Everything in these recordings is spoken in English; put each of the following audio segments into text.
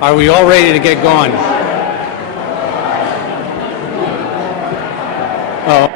Are we all ready to get going? Oh.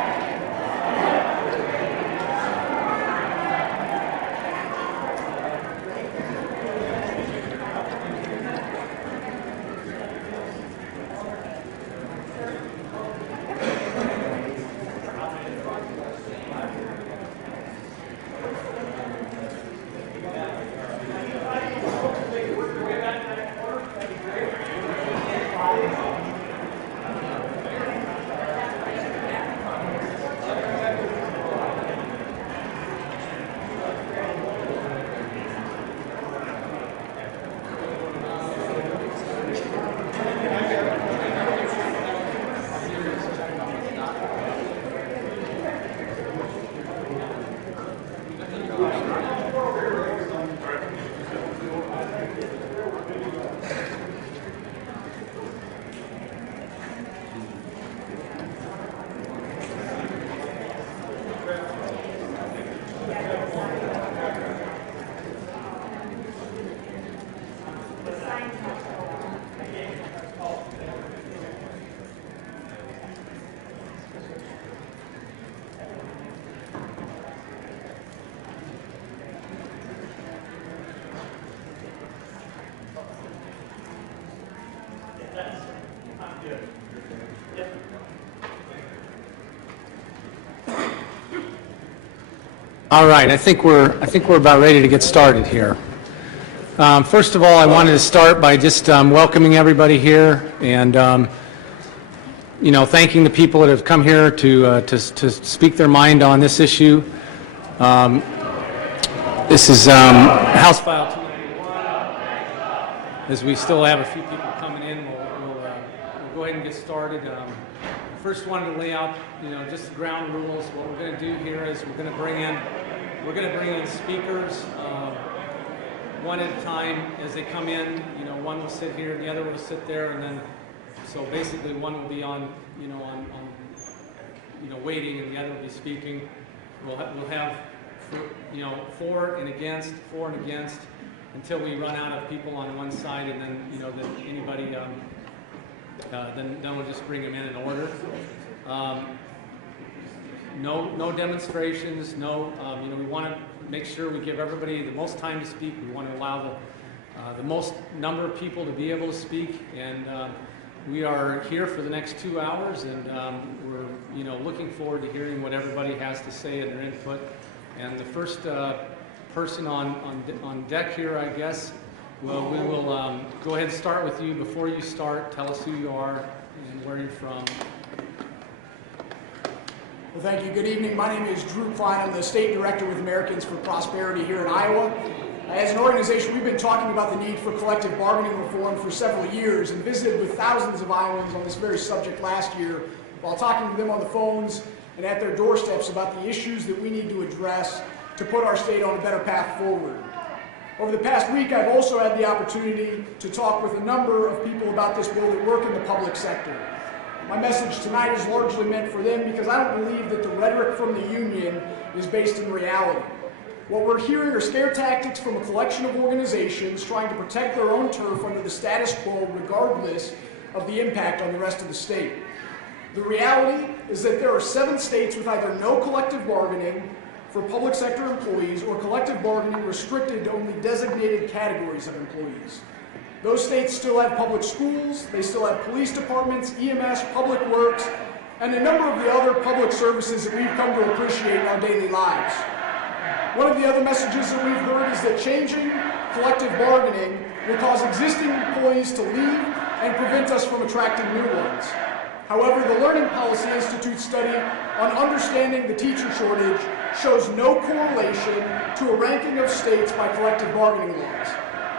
All right, I think we're about ready to get started here. First of all, I wanted to start by just welcoming everybody here and thanking the people that have come here to speak their mind on this issue. This is House File 291. As we still have a few people coming in, we'll go ahead and get started. First, wanted to lay out, just the ground rules. What we're going to do here is we're going to bring in speakers one at a time as they come in. One will sit here, the other will sit there, and then so basically one will be on waiting, and the other will be speaking. We'll have for and against until we run out of people on one side, and then that anybody. Then we'll just bring them in order. No demonstrations. We want to make sure we give everybody the most time to speak. We want to allow the most number of people to be able to speak, and we are here for the next 2 hours, and we're looking forward to hearing what everybody has to say and their input. And the first person on deck here, I guess. Well, we will go ahead and start with you. Before you start, tell us who you are and where you're from. Well, thank you. Good evening. My name is Drew Klein. I'm the State Director with Americans for Prosperity here in Iowa. As an organization, we've been talking about the need for collective bargaining reform for several years and visited with thousands of Iowans on this very subject last year while talking to them on the phones and at their doorsteps about the issues that we need to address to put our state on a better path forward. Over the past week, I've also had the opportunity to talk with a number of people about this bill that work in the public sector. My message tonight is largely meant for them because I don't believe that the rhetoric from the union is based in reality. What we're hearing are scare tactics from a collection of organizations trying to protect their own turf under the status quo regardless of the impact on the rest of the state. The reality is that there are 7 states with either no collective bargaining for public sector employees or collective bargaining restricted to only designated categories of employees. Those states still have public schools, they still have police departments, EMS, public works, and a number of the other public services that we've come to appreciate in our daily lives. One of the other messages that we've heard is that changing collective bargaining will cause existing employees to leave and prevent us from attracting new ones. However, the Learning Policy Institute study on understanding the teacher shortage shows no correlation to a ranking of states by collective bargaining laws.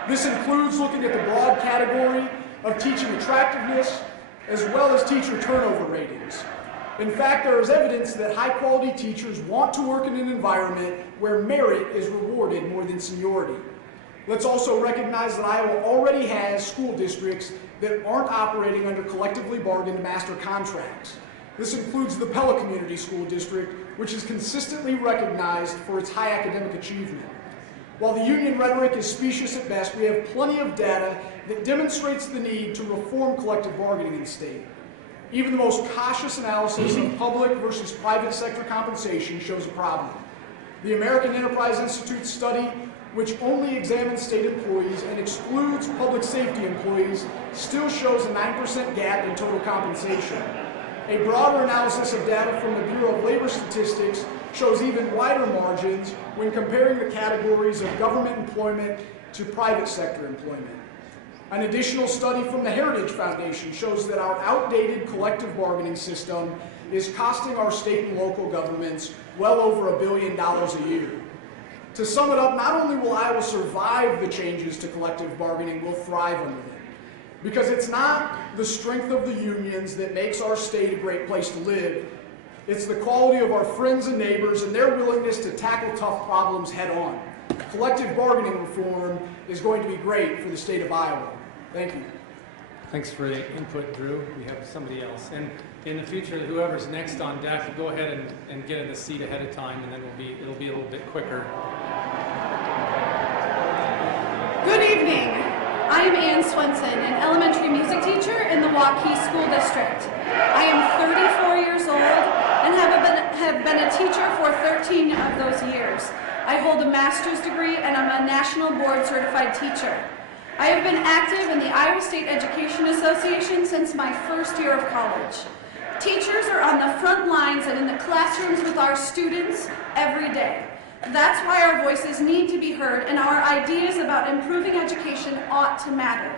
This includes looking at the broad category of teaching attractiveness as well as teacher turnover ratings. In fact, there is evidence that high-quality teachers want to work in an environment where merit is rewarded more than seniority. Let's also recognize that Iowa already has school districts that aren't operating under collectively bargained master contracts. This includes the Pella Community School District, which is consistently recognized for its high academic achievement. While the union rhetoric is specious at best, we have plenty of data that demonstrates the need to reform collective bargaining in the state. Even the most cautious analysis of public versus private sector compensation shows a problem. The American Enterprise Institute study, which only examines state employees and excludes public safety employees, still shows a 9% gap in total compensation. A broader analysis of data from the Bureau of Labor Statistics shows even wider margins when comparing the categories of government employment to private sector employment. An additional study from the Heritage Foundation shows that our outdated collective bargaining system is costing our state and local governments well over $1 billion a year. To sum it up, not only will Iowa survive the changes to collective bargaining, we'll thrive under them. Because it's not the strength of the unions that makes our state a great place to live. It's the quality of our friends and neighbors and their willingness to tackle tough problems head on. Collective bargaining reform is going to be great for the state of Iowa. Thank you. Thanks for the input, Drew. We have somebody else. And in the future, whoever's next on deck, go ahead and get in the seat ahead of time, and then it'll be a little bit quicker. Good evening. I am Ann Swenson, an elementary music teacher in the Waukee School District. I am 34 years old and have been a teacher for 13 of those years. I hold a master's degree and I'm a national board certified teacher. I have been active in the Iowa State Education Association since my first year of college. Teachers are on the front lines and in the classrooms with our students every day. That's why our voices need to be heard and our ideas about improving education ought to matter.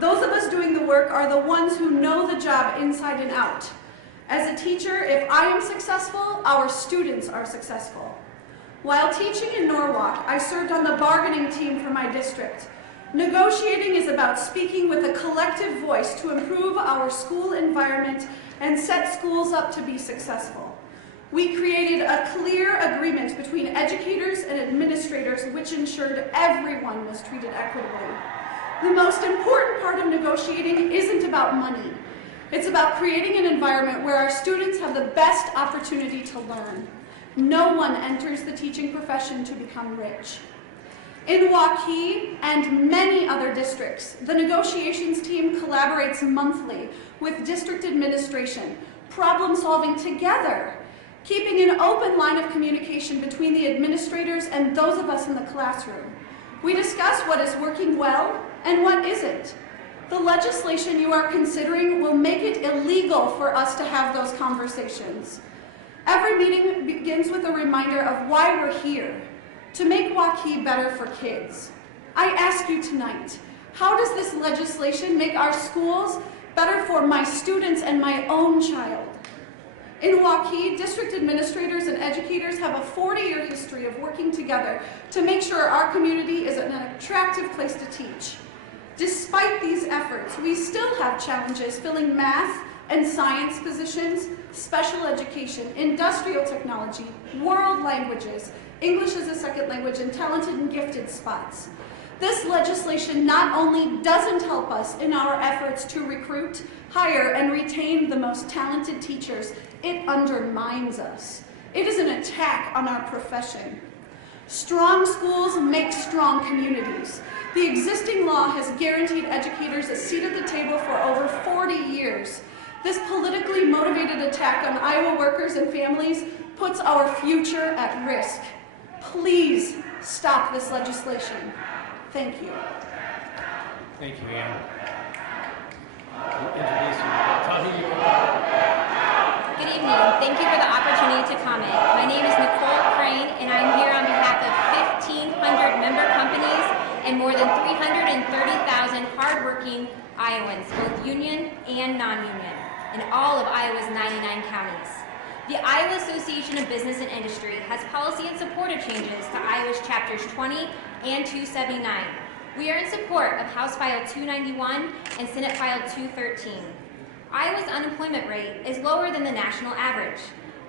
Those of us doing the work are the ones who know the job inside and out. As a teacher, if I am successful, our students are successful. While teaching in Norwalk, I served on the bargaining team for my district. Negotiating is about speaking with a collective voice to improve our school environment and set schools up to be successful. We created a clear agreement between educators and administrators which ensured everyone was treated equitably. The most important part of negotiating isn't about money. It's about creating an environment where our students have the best opportunity to learn. No one enters the teaching profession to become rich. In Waukee and many other districts, the negotiations team collaborates monthly with district administration, problem solving together, keeping an open line of communication between the administrators and those of us in the classroom. We discuss what is working well and what isn't. The legislation you are considering will make it illegal for us to have those conversations. Every meeting begins with a reminder of why we're here, to make Waukee better for kids. I ask you tonight, how does this legislation make our schools better for my students and my own child? In Waukee, district administrators and educators have a 40-year history of working together to make sure our community is an attractive place to teach. Despite these efforts, we still have challenges filling math and science positions, special education, industrial technology, world languages, English as a second language, and talented and gifted spots. This legislation not only doesn't help us in our efforts to recruit, hire, and retain the most talented teachers, it undermines us. It is an attack on our profession. Strong schools make strong communities. The existing law has guaranteed educators a seat at the table for over 40 years. This politically motivated attack on Iowa workers and families puts our future at risk. Please stop this legislation. Thank you. Thank you, Ann. Introduce you. Good evening. Thank you for the opportunity to comment. My name is Nicole Crane, and I'm here on behalf of 1,500 member companies and more than 330,000 hardworking Iowans, both union and non-union, in all of Iowa's 99 counties. The Iowa Association of Business and Industry has policy and supportive changes to Iowa's Chapters 20 and 279. We are in support of House File 291 and Senate File 213. Iowa's unemployment rate is lower than the national average.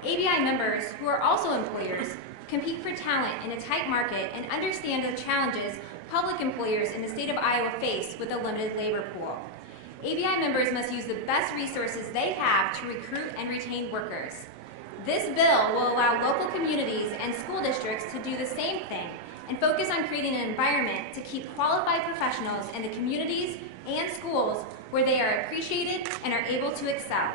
ABI members, who are also employers, compete for talent in a tight market and understand the challenges public employers in the state of Iowa face with a limited labor pool. ABI members must use the best resources they have to recruit and retain workers. This bill will allow local communities and school districts to do the same thing and focus on creating an environment to keep qualified professionals in the communities and schools where they are appreciated and are able to excel.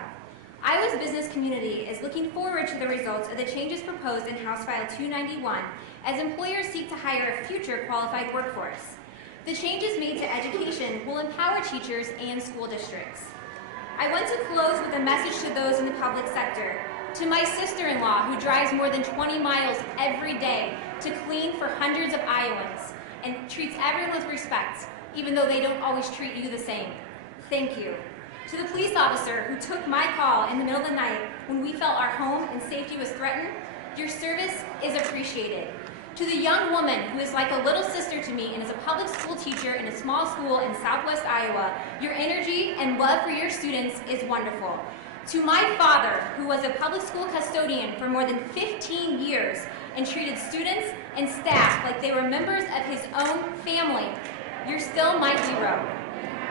Iowa's business community is looking forward to the results of the changes proposed in House File 291 as employers seek to hire a future qualified workforce. The changes made to education will empower teachers and school districts. I want to close with a message to those in the public sector. To my sister-in-law who drives more than 20 miles every day to clean for hundreds of Iowans and treats everyone with respect, even though they don't always treat you the same. Thank you. To the police officer who took my call in the middle of the night when we felt our home and safety was threatened, your service is appreciated. To the young woman who is like a little sister to me and is a public school teacher in a small school in Southwest Iowa, your energy and love for your students is wonderful. To my father, who was a public school custodian for more than 15 years and treated students and staff like they were members of his own family, you're still my hero.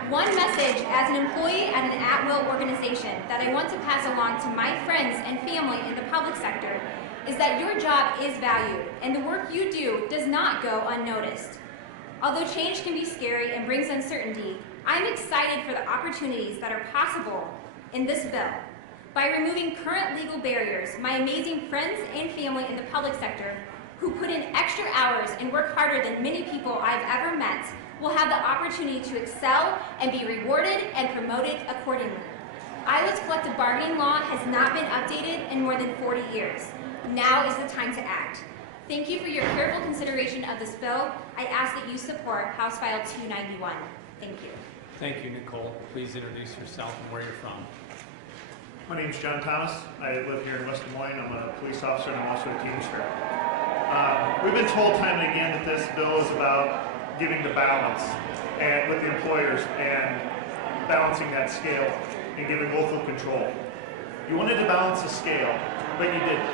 One message as an employee at an at-will organization that I want to pass along to my friends and family in the public sector is that your job is valued and the work you do does not go unnoticed. Although change can be scary and brings uncertainty, I'm excited for the opportunities that are possible in this bill. By removing current legal barriers, my amazing friends and family in the public sector who put in extra hours and work harder than many people I've ever met will have the opportunity to excel and be rewarded and promoted accordingly. Iowa's collective bargaining law has not been updated in more than 40 years. Now is the time to act. Thank you for your careful consideration of this bill. I ask that you support House File 291. Thank you. Thank you, Nicole. Please introduce yourself and where you're from. My name is John Thomas. I live here in West Des Moines. I'm a police officer and I'm also a Teamster. We've been told time and again that this bill is about giving the balance and with the employers and balancing that scale and giving local control. You wanted to balance the scale, but you didn't.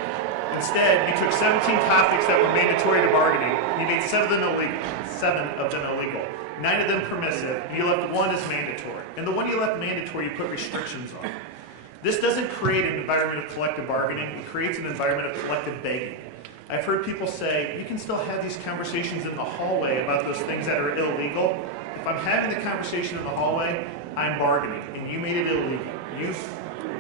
Instead, you took 17 topics that were mandatory to bargaining. You made 7 of them illegal, 9 of them permissive. You left 1 as mandatory. And the one you left mandatory, you put restrictions on. This doesn't create an environment of collective bargaining. It creates an environment of collective begging. I've heard people say, you can still have these conversations in the hallway about those things that are illegal. If I'm having the conversation in the hallway, I'm bargaining, and you made it illegal. You've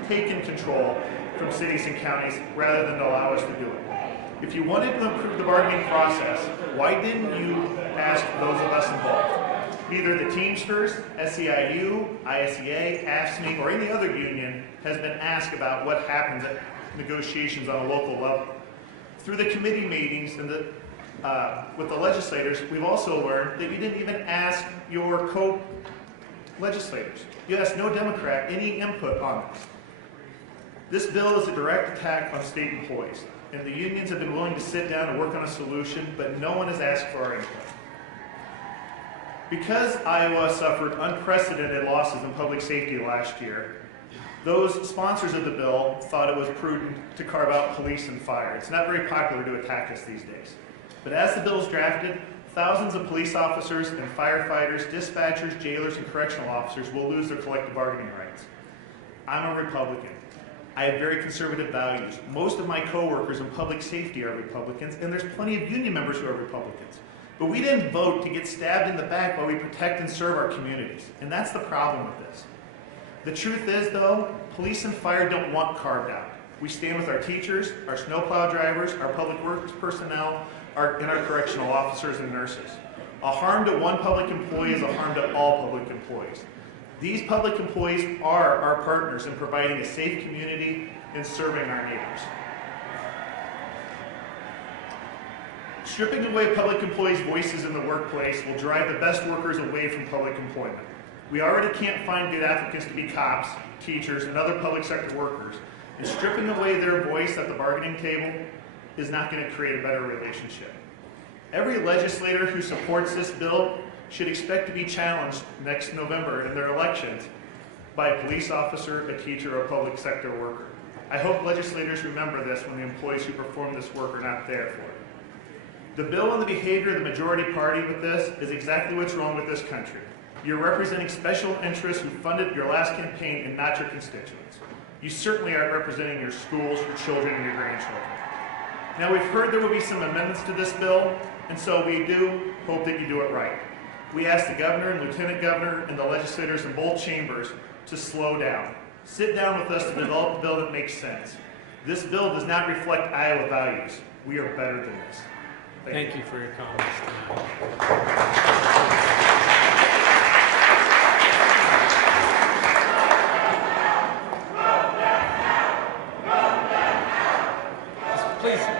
taken control from cities and counties rather than allow us to do it. If you wanted to improve the bargaining process, why didn't you ask those of us involved? Either the Teamsters, SEIU, ISEA, AFSCME, or any other union has been asked about what happens at negotiations on a local level. Through the committee meetings and with the legislators, we've also learned that you didn't even ask your co-legislators. You asked no Democrat any input on this. This bill is a direct attack on state employees, and the unions have been willing to sit down and work on a solution, but no one has asked for our input. Because Iowa suffered unprecedented losses in public safety last year, those sponsors of the bill thought it was prudent to carve out police and fire. It's not very popular to attack us these days. But as the bill is drafted, thousands of police officers and firefighters, dispatchers, jailers, and correctional officers will lose their collective bargaining rights. I'm a Republican. I have very conservative values. Most of my coworkers in public safety are Republicans, and there's plenty of union members who are Republicans. But we didn't vote to get stabbed in the back while we protect and serve our communities. And that's the problem with this. The truth is, though, police and fire don't want carved out. We stand with our teachers, our snowplow drivers, our public works personnel, and our correctional officers and nurses. A harm to one public employee is a harm to all public employees. These public employees are our partners in providing a safe community and serving our neighbors. Stripping away public employees' voices in the workplace will drive the best workers away from public employment. We already can't find good applicants to be cops, teachers, and other public sector workers, and stripping away their voice at the bargaining table is not going to create a better relationship. Every legislator who supports this bill should expect to be challenged next November in their elections by a police officer, a teacher, or a public sector worker. I hope legislators remember this when the employees who perform this work are not there for it. The bill and the behavior of the majority party with this is exactly what's wrong with this country. You're representing special interests who funded your last campaign and not your constituents. You certainly aren't representing your schools, your children, and your grandchildren. Now, we've heard there will be some amendments to this bill, and so we do hope that you do it right. We ask the governor and lieutenant governor and the legislators in both chambers to slow down. Sit down with us to develop a bill that makes sense. This bill does not reflect Iowa values. We are better than this. Thank you for your comments tonight.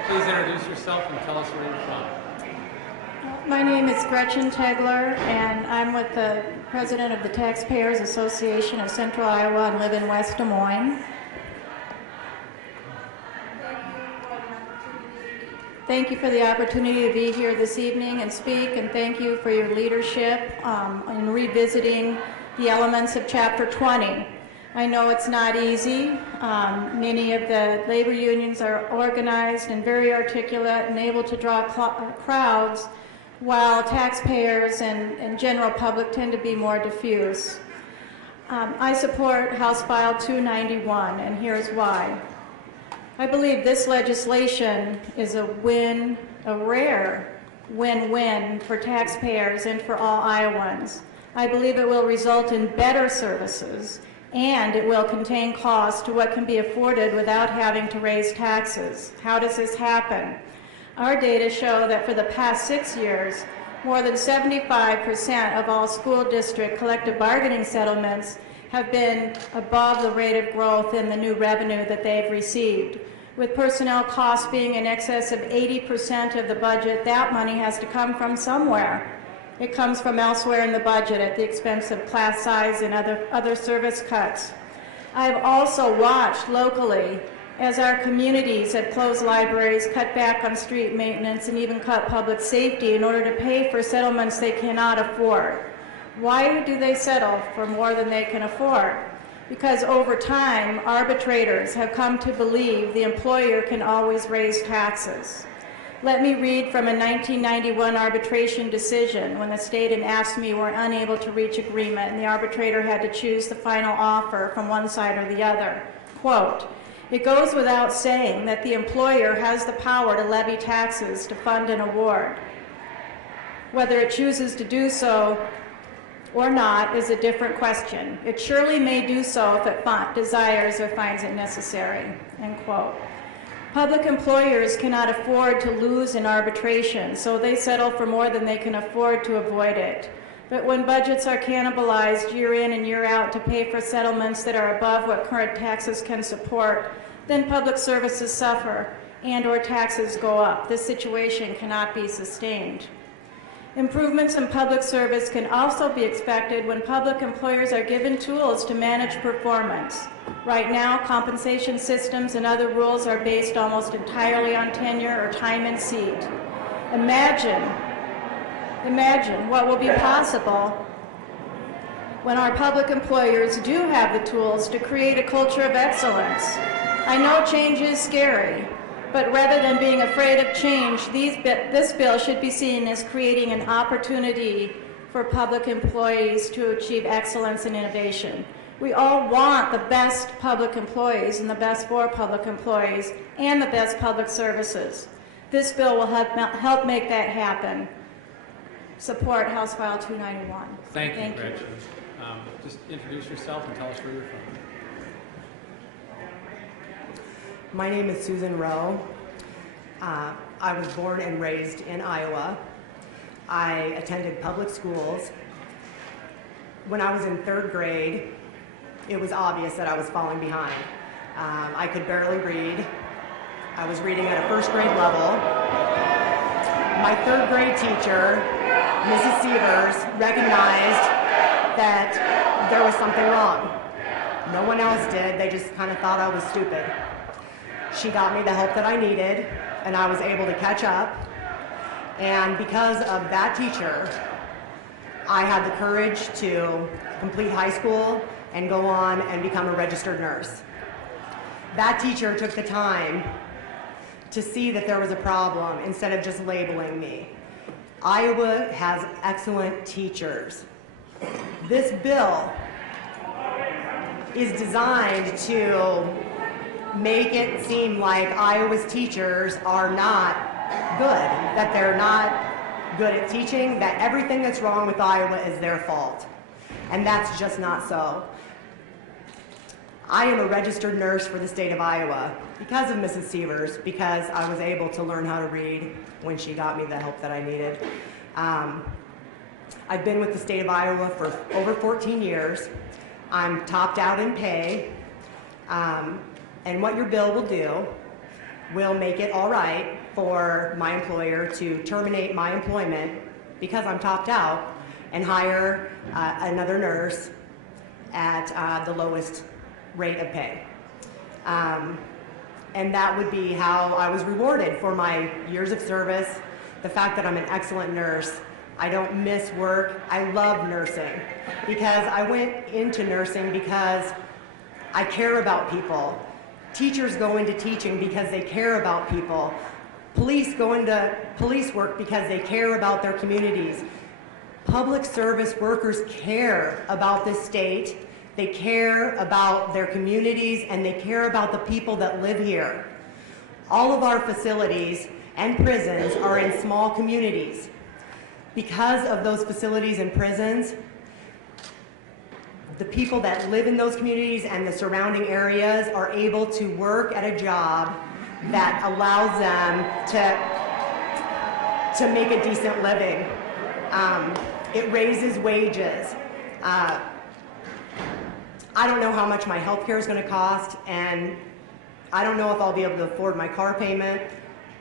Please introduce yourself and tell us where you're from. My name is Gretchen Tegler, and I'm with the president of the Taxpayers Association of Central Iowa and live in West Des Moines. Thank you for the opportunity to be here this evening and speak, and thank you for your leadership in revisiting the elements of Chapter 20. I know it's not easy. Many of the labor unions are organized and very articulate and able to draw crowds, while taxpayers and general public tend to be more diffuse. I support House File 291, and here's why. I believe this legislation is a rare win-win for taxpayers and for all Iowans. I believe it will result in better services, and it will contain costs to what can be afforded without having to raise taxes. How does this happen? Our data show that for the past 6 years, more than 75% of all school district collective bargaining settlements have been above the rate of growth in the new revenue that they've received. With personnel costs being in excess of 80% of the budget, that money has to come from somewhere. It comes from elsewhere in the budget at the expense of class size and other service cuts. I've also watched locally as our communities have closed libraries, cut back on street maintenance, and even cut public safety in order to pay for settlements they cannot afford. Why do they settle for more than they can afford? Because over time, arbitrators have come to believe the employer can always raise taxes. Let me read from a 1991 arbitration decision when the state and AFSCME were unable to reach agreement and the arbitrator had to choose the final offer from one side or the other. Quote, "It goes without saying that the employer has the power to levy taxes to fund an award. Whether it chooses to do so or not is a different question. It surely may do so if it desires or finds it necessary." End quote. Public employers cannot afford to lose in arbitration, so they settle for more than they can afford to avoid it. But when budgets are cannibalized year in and year out to pay for settlements that are above what current taxes can support, then public services suffer and/or taxes go up. This situation cannot be sustained. Improvements in public service can also be expected when public employers are given tools to manage performance. Right now, compensation systems and other rules are based almost entirely on tenure or time in seat. Imagine what will be possible when our public employers do have the tools to create a culture of excellence. I know change is scary, but rather than being afraid of change, this bill should be seen as creating an opportunity for public employees to achieve excellence and innovation. We all want the best public employees and the best for public employees and the best public services. This bill will help make that happen. Support House File 291. Thank you, Gretchen. Just introduce yourself and tell us where you're from. My name is Susan Rowe. I was born and raised in Iowa. I attended public schools. When I was in 3rd grade, it was obvious that I was falling behind. I could barely read. I was reading at a 1st grade level. My 3rd grade teacher, Mrs. Severs, recognized that there was something wrong. No one else did. They just kind of thought I was stupid. She got me the help that I needed, and I was able to catch up. And because of that teacher, I had the courage to complete high school and go on and become a registered nurse. That teacher took the time to see that there was a problem instead of just labeling me. Iowa has excellent teachers, This bill is designed to make it seem like Iowa's teachers are not good, that they're not good at teaching, that everything that's wrong with Iowa is their fault. And that's just not so. I am a registered nurse for the state of Iowa because of Mrs. Severs, because I was able to learn how to read when she got me the help that I needed. I've been with the state of Iowa for over 14 years. I'm topped out in pay. And what your bill will do will make it all right for my employer to terminate my employment because I'm topped out and hire another nurse at the lowest rate of pay. And that would be how I was rewarded for my years of service, the fact that I'm an excellent nurse. I don't miss work. I love nursing because I went into nursing because I care about people. Teachers go into teaching because they care about people. Police go into police work because they care about their communities. Public service workers care about this state. They care about their communities, and they care about the people that live here. All of our facilities and prisons are in small communities. Because of those facilities and prisons, the people that live in those communities and the surrounding areas are able to work at a job that allows them to make a decent living. It raises wages. I don't know how much my health care is going to cost, and I don't know if I'll be able to afford my car payment.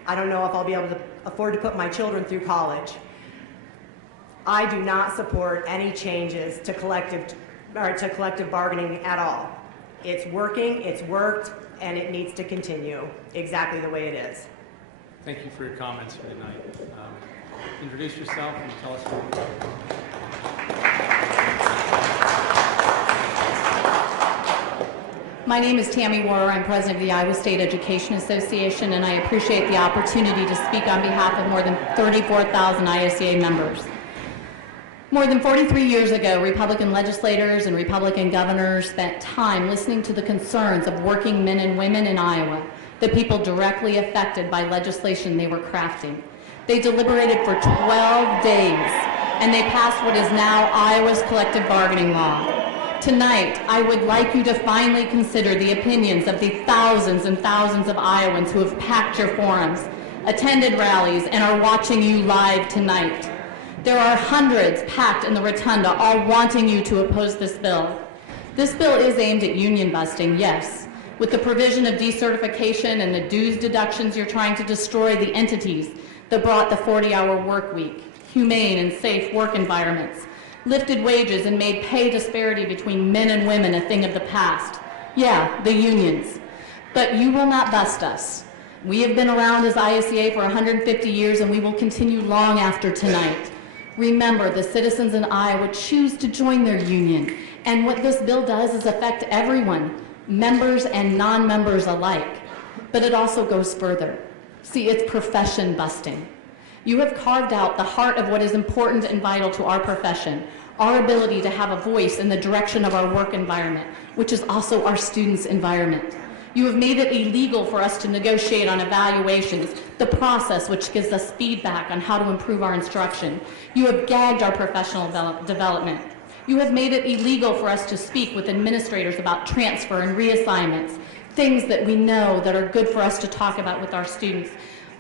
I don't know if I'll be able to afford to put my children through college. I do not support any changes to collective bargaining at all. It's working, it's worked, and it needs to continue exactly the way it is. Thank you for your comments for tonight. Introduce yourself and tell us who you are. My name is Tammy Warrer. I'm president of the Iowa State Education Association, and I appreciate the opportunity to speak on behalf of more than 34,000 ISEA members. More than 43 years ago, Republican legislators and Republican governors spent time listening to the concerns of working men and women in Iowa, the people directly affected by legislation they were crafting. They deliberated for 12 days, and they passed what is now Iowa's collective bargaining law. Tonight, I would like you to finally consider the opinions of the thousands and thousands of Iowans who have packed your forums, attended rallies, and are watching you live tonight. There are hundreds packed in the rotunda, all wanting you to oppose this bill. This bill is aimed at union busting, yes. With the provision of decertification and the dues deductions, you're trying to destroy the entities that brought the 40-hour work week, humane and safe work environments, lifted wages, and made pay disparity between men and women a thing of the past. Yeah, the unions. But you will not bust us. We have been around as ISEA for 150 years, and we will continue long after tonight. Remember, the citizens in Iowa choose to join their union, and what this bill does is affect everyone, members and non-members alike. But it also goes further. See, it's profession busting. You have carved out the heart of what is important and vital to our profession, our ability to have a voice in the direction of our work environment, which is also our students' environment. You have made it illegal for us to negotiate on evaluations, the process which gives us feedback on how to improve our instruction. You have gagged our professional development. You have made it illegal for us to speak with administrators about transfer and reassignments, things that we know that are good for us to talk about with our students.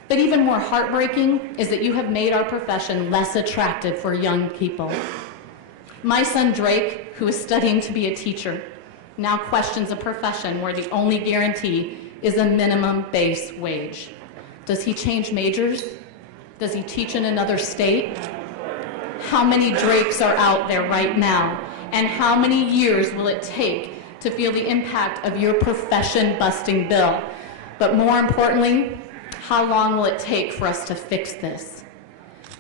But even more heartbreaking is that you have made our profession less attractive for young people. My son Drake, who is studying to be a teacher, now questions a profession where the only guarantee is a minimum base wage. Does he change majors? Does he teach in another state? How many Drakes are out there right now? And how many years will it take to feel the impact of your profession-busting bill? But more importantly, how long will it take for us to fix this?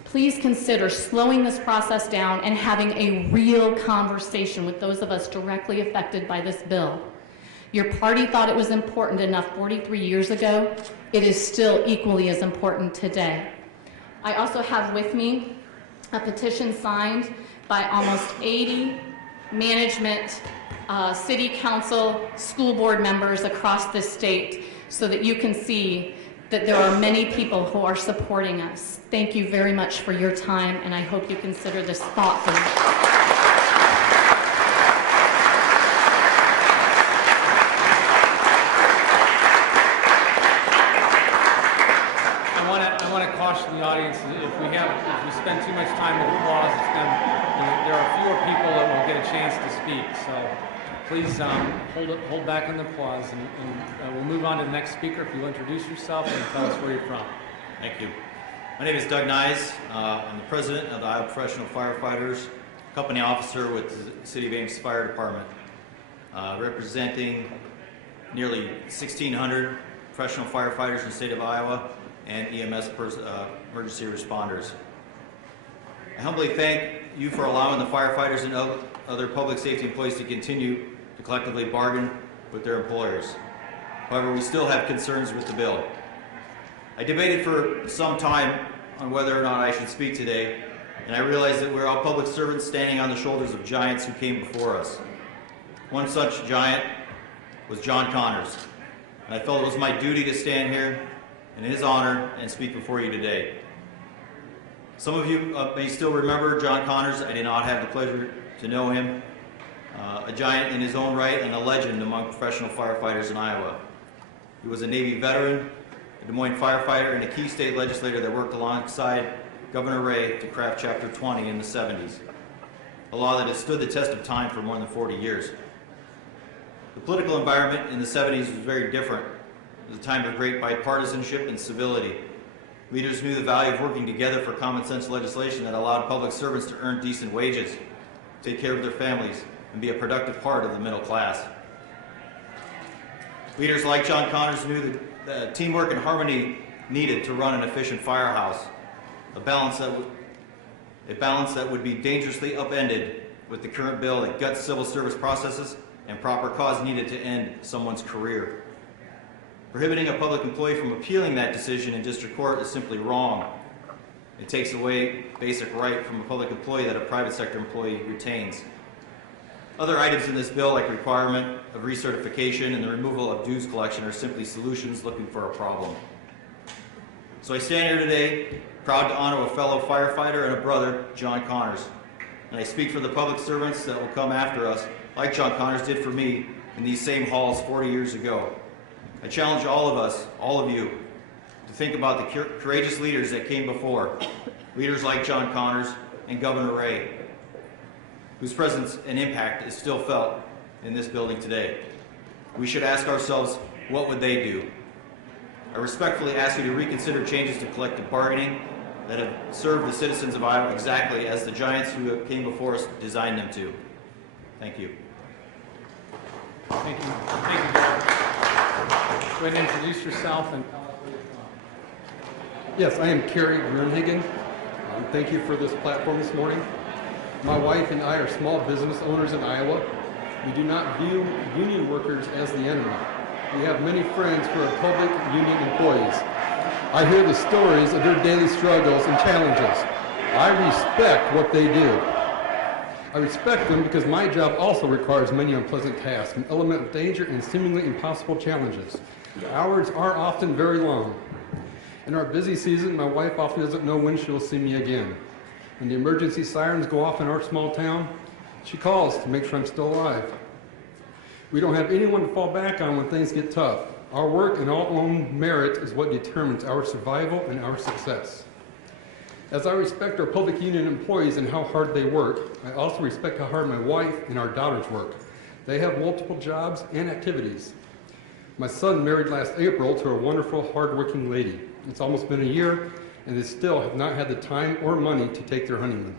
Please consider slowing this process down and having a real conversation with those of us directly affected by this bill. Your party thought it was important enough 43 years ago. It is still equally as important today. I also have with me a petition signed by almost 80 management, city council, school board members across the state, so that you can see that there are many people who are supporting us. Thank you very much for your time, and I hope you consider this thoughtfully. I want to caution the audience, if we spend too much time with applause, there are fewer people that will get a chance to speak. So please hold back on the applause, and we'll move on to the next speaker. If you'll introduce yourself and tell us where you're from. Thank you. My name is Doug Nyes. I'm the president of the Iowa Professional Firefighters, company officer with the City of Ames Fire Department, representing nearly 1,600 professional firefighters in the state of Iowa and EMS emergency responders. I humbly thank you for allowing the firefighters and other public safety employees to continue to collectively bargain with their employers. However, we still have concerns with the bill. I debated for some time on whether or not I should speak today, and I realized that we're all public servants standing on the shoulders of giants who came before us. One such giant was John Connors, and I felt it was my duty to stand here in his honor and speak before you today. Some of you may still remember John Connors. I did not have the pleasure to know him. A giant in his own right and a legend among professional firefighters in Iowa. He was a Navy veteran, a Des Moines firefighter, and a key state legislator that worked alongside Governor Ray to craft Chapter 20 in the 70s, a law that has stood the test of time for more than 40 years. The political environment in the 70s was very different. It was a time of great bipartisanship and civility. Leaders knew the value of working together for common sense legislation that allowed public servants to earn decent wages, take care of their families, and be a productive part of the middle class. Leaders like John Connors knew the teamwork and harmony needed to run an efficient firehouse, a balance that would be dangerously upended with the current bill that guts civil service processes and proper cause needed to end someone's career. Prohibiting a public employee from appealing that decision in district court is simply wrong. It takes away basic right from a public employee that a private sector employee retains. Other items in this bill, like requirement of recertification and the removal of dues collection, are simply solutions looking for a problem. So I stand here today, proud to honor a fellow firefighter and a brother, John Connors. And I speak for the public servants that will come after us, like John Connors did for me in these same halls 40 years ago. I challenge all of us, all of you, to think about the courageous leaders that came before, leaders like John Connors and Governor Ray, whose presence and impact is still felt in this building today. We should ask ourselves, what would they do? I respectfully ask you to reconsider changes to collective bargaining that have served the citizens of Iowa exactly as the giants who came before us designed them to. Thank you. Thank you. Thank you, Bill. Go ahead and introduce yourself and tell us where you're from. Yes, I am Kerry Grunhagen. Thank you for this platform this morning. My wife and I are small business owners in Iowa. We do not view union workers as the enemy. We have many friends who are public union employees. I hear the stories of their daily struggles and challenges. I respect what they do. I respect them because my job also requires many unpleasant tasks, an element of danger, and seemingly impossible challenges. The hours are often very long. In our busy season, my wife often doesn't know when she'll see me again. When the emergency sirens go off in our small town, she calls to make sure I'm still alive. We don't have anyone to fall back on when things get tough. Our work and our own merit is what determines our survival and our success. As I respect our public union employees and how hard they work, I also respect how hard my wife and our daughters work. They have multiple jobs and activities. My son married last April to a wonderful, hardworking lady. It's almost been a year, and they still have not had the time or money to take their honeymoon.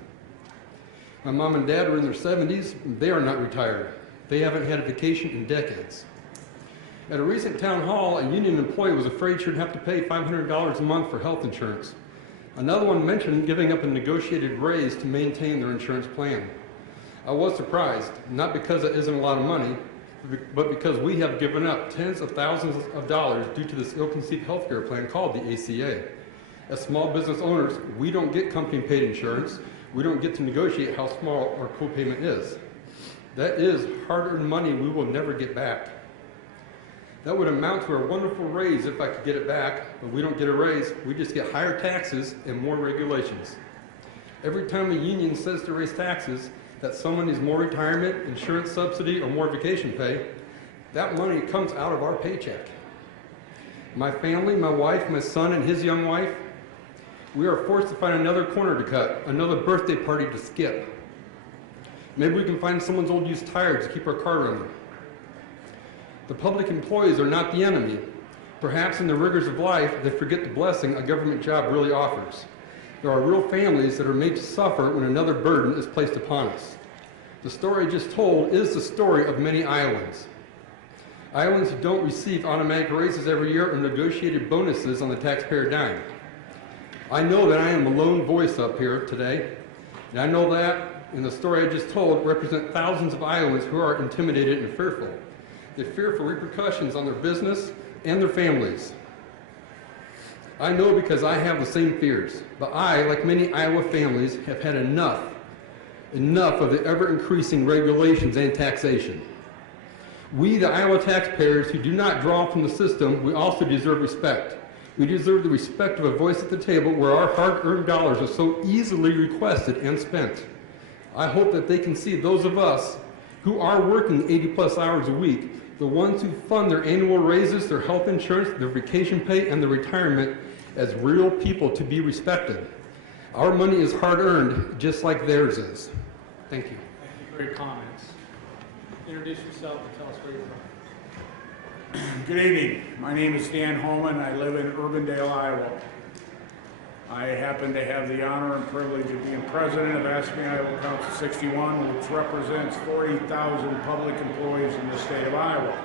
My mom and dad are in their 70s. They are not retired. They haven't had a vacation in decades. At a recent town hall, a union employee was afraid she would have to pay $500 a month for health insurance. Another one mentioned giving up a negotiated raise to maintain their insurance plan. I was surprised, not because it isn't a lot of money, but because we have given up tens of thousands of dollars due to this ill-conceived healthcare plan called the ACA. As small business owners, we don't get company-paid insurance. we don't get to negotiate how small our copayment is. That is hard-earned money we will never get back. That would amount to a wonderful raise if I could get it back, but we don't get a raise. We just get higher taxes and more regulations. Every time a union says to raise taxes, that someone needs more retirement, insurance subsidy, or more vacation pay, that money comes out of our paycheck. My family, my wife, my son, and his young wife, we are forced to find another corner to cut, another birthday party to skip. Maybe we can find someone's old used tires to keep our car running. The public employees are not the enemy. Perhaps in the rigors of life, they forget the blessing a government job really offers. There are real families that are made to suffer when another burden is placed upon us. The story I just told is the story of many Iowans. Iowans who don't receive automatic raises every year or negotiated bonuses on the taxpayer dime. I know that I am a lone voice up here today, and I know that, in the story I just told, represent thousands of Iowans who are intimidated and fearful. They fear for repercussions on their business and their families. I know because I have the same fears, but I, like many Iowa families, have had enough of the ever-increasing regulations and taxation. We, the Iowa taxpayers who do not draw from the system, we also deserve respect. We deserve the respect of a voice at the table where our hard-earned dollars are so easily requested and spent. I hope that they can see those of us who are working 80-plus hours a week, the ones who fund their annual raises, their health insurance, their vacation pay, and their retirement as real people to be respected. Our money is hard-earned, just like theirs is. Thank you. Thank you for your comments. Introduce yourself and tell us where you're from. Good evening. My name is Dan Holman. I live in Urbandale, Iowa. I happen to have the honor and privilege of being president of ASME Iowa Council 61, which represents 40,000 public employees in the state of Iowa.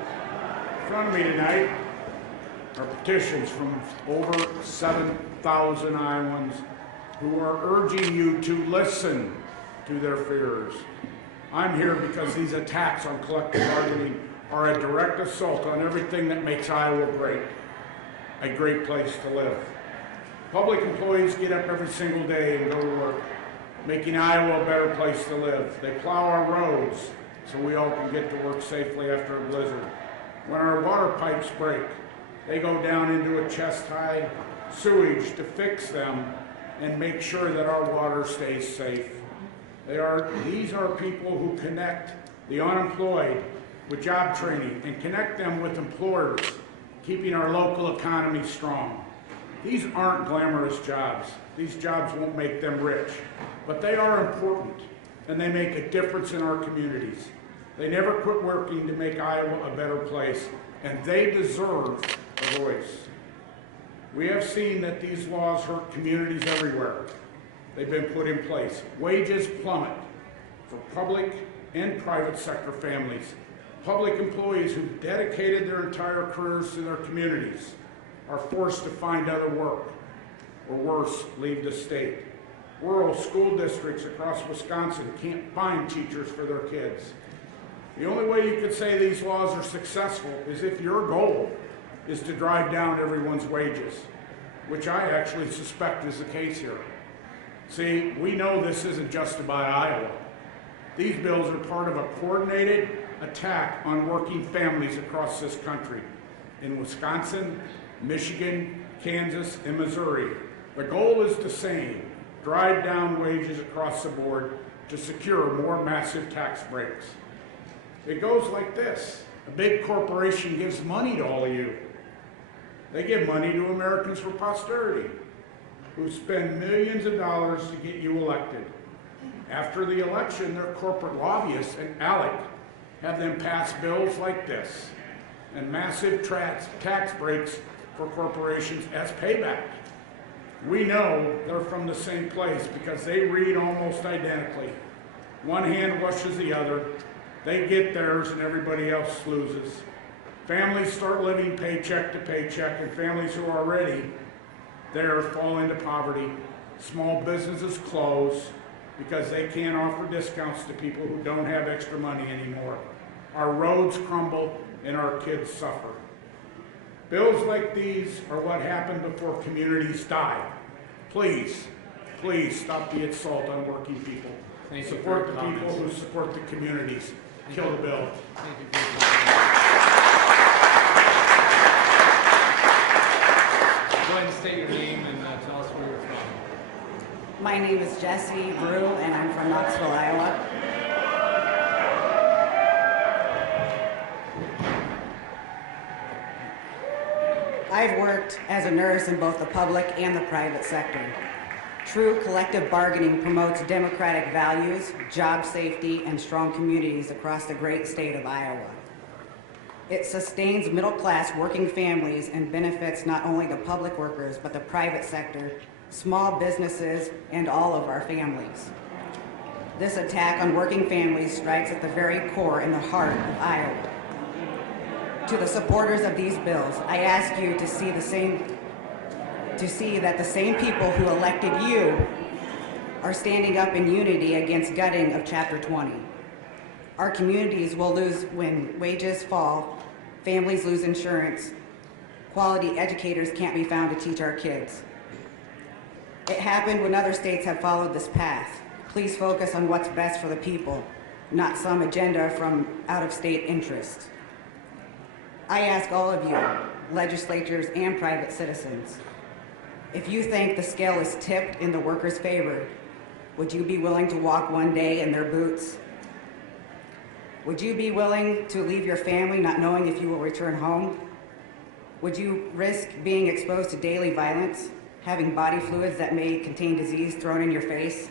In front of me tonight are petitions from over 7,000 Iowans who are urging you to listen to their fears. I'm here because these attacks on collective bargaining are a direct assault on everything that makes Iowa great, a great place to live. Public employees get up every single day and go to work, making Iowa a better place to live. They plow our roads so we all can get to work safely after a blizzard. When our water pipes break, they go down into a chest-high sewage to fix them and make sure that our water stays safe. These are people who connect the unemployed with job training and connect them with employers, keeping our local economy strong. These aren't glamorous jobs. These jobs won't make them rich, but they are important and they make a difference in our communities. They never quit working to make Iowa a better place, and they deserve a voice. We have seen that these laws hurt communities everywhere. They've been put in place. Wages plummet for public and private sector families. Public employees who've dedicated their entire careers to their communities are forced to find other work, or worse, leave the state. Rural school districts across Wisconsin can't find teachers for their kids. The only way you could say these laws are successful is if your goal is to drive down everyone's wages, which I actually suspect is the case here. See, we know this isn't just about Iowa. These bills are part of a coordinated attack on working families across this country. In Wisconsin, Michigan, Kansas, and Missouri, the goal is the same: drive down wages across the board to secure more massive tax breaks. It goes like this. A big corporation gives money to all of you. They give money to Americans for Posterity, who spend millions of dollars to get you elected. After the election, their corporate lobbyists and ALEC have them pass bills like this and massive tax breaks for corporations as payback. We know they're from the same place because they read almost identically. One hand washes the other. They get theirs and everybody else loses. Families start living paycheck to paycheck, and families who are already there fall into poverty. Small businesses close because they can't offer discounts to people who don't have extra money anymore. Our roads crumble and our kids suffer. Bills like these are what happen before communities die. Please, please stop the assault on working people. Thank you for Support your the people comments. who support the communities. Kill the bill. Thank you for your comments. Go ahead and state your name and tell us where you're from. My name is Jessie Brew, and I'm from Knoxville, Iowa. I've worked as a nurse in both the public and the private sector. True collective bargaining promotes democratic values, job safety, and strong communities across the great state of Iowa. It sustains middle-class working families and benefits not only the public workers, but the private sector, small businesses, and all of our families. This attack on working families strikes at the very core and the heart of Iowa. To the supporters of these bills, I ask you to see that the same people who elected you are standing up in unity against gutting of Chapter 20. Our communities will lose when wages fall, families lose insurance, quality educators can't be found to teach our kids. It happened when other states have followed this path. Please focus on what's best for the people, not some agenda from out-of-state interests. I ask all of you, legislators and private citizens, if you think the scale is tipped in the workers' favor, would you be willing to walk one day in their boots? Would you be willing to leave your family not knowing if you will return home? Would you risk being exposed to daily violence, having body fluids that may contain disease thrown in your face?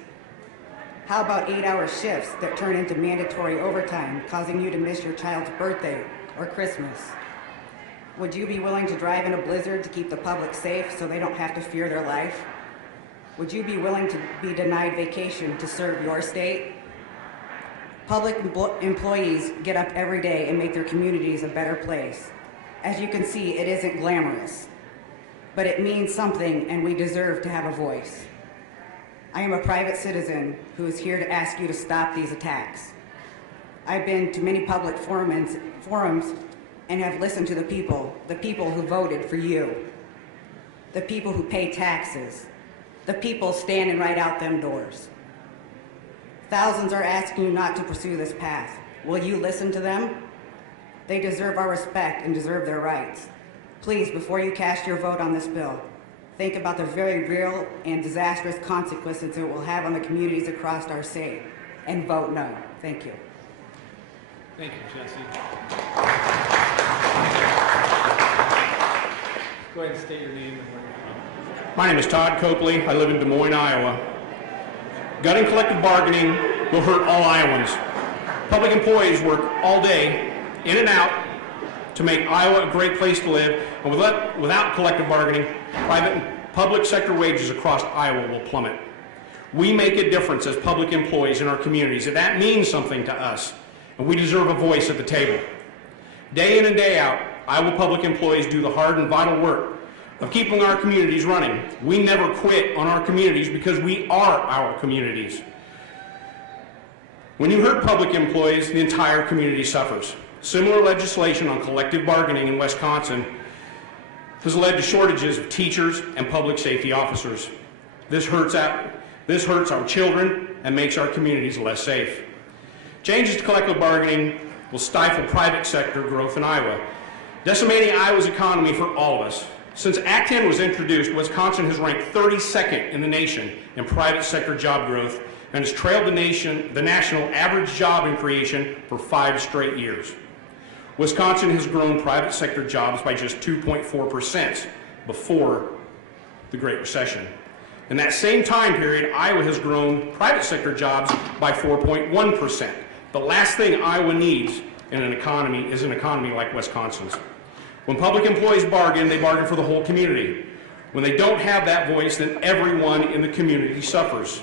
How about 8-hour shifts that turn into mandatory overtime, causing you to miss your child's birthday or Christmas? Would you be willing to drive in a blizzard to keep the public safe so they don't have to fear their life? Would you be willing to be denied vacation to serve your state? Public employees get up every day and make their communities a better place. As you can see, it isn't glamorous, but it means something, and we deserve to have a voice. I am a private citizen who is here to ask you to stop these attacks. I've been to many public forums and have listened to the people who voted for you, the people who pay taxes, the people standing right out them doors. Thousands are asking you not to pursue this path. Will you listen to them? They deserve our respect and deserve their rights. Please, before you cast your vote on this bill, think about the very real and disastrous consequences it will have on the communities across our state, and vote no. Thank you. Thank you, Jesse. Go ahead and state your name and where you're from. My name is Todd Copley. I live in Des Moines, Iowa. Gutting collective bargaining will hurt all Iowans. Public employees work all day, in and out, to make Iowa a great place to live, and without collective bargaining, private and public sector wages across Iowa will plummet. We make a difference as public employees in our communities, and that means something to us, and we deserve a voice at the table. Day in and day out, Iowa public employees do the hard and vital work of keeping our communities running. We never quit on our communities because we are our communities. When you hurt public employees, the entire community suffers. Similar legislation on collective bargaining in Wisconsin has led to shortages of teachers and public safety officers. This hurts our children and makes our communities less safe. Changes to collective bargaining will stifle private sector growth in Iowa, decimating Iowa's economy for all of us. Since Act 10 was introduced, Wisconsin has ranked 32nd in the nation in private sector job growth and has trailed the national average job in creation for 5 straight years. Wisconsin has grown private sector jobs by just 2.4% before the Great Recession. In that same time period, Iowa has grown private sector jobs by 4.1%. The last thing Iowa needs in an economy is an economy like Wisconsin's. When public employees bargain, they bargain for the whole community. When they don't have that voice, then everyone in the community suffers.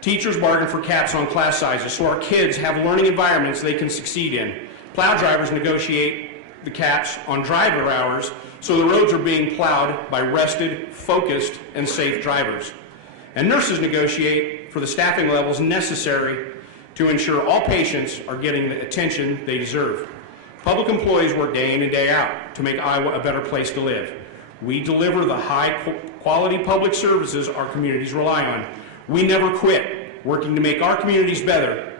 Teachers bargain for caps on class sizes so our kids have learning environments they can succeed in. Plow drivers negotiate the caps on driver hours so the roads are being plowed by rested, focused, and safe drivers. And nurses negotiate for the staffing levels necessary to ensure all patients are getting the attention they deserve. Public employees work day in and day out to make Iowa a better place to live. We deliver the high-quality public services our communities rely on. We never quit working to make our communities better,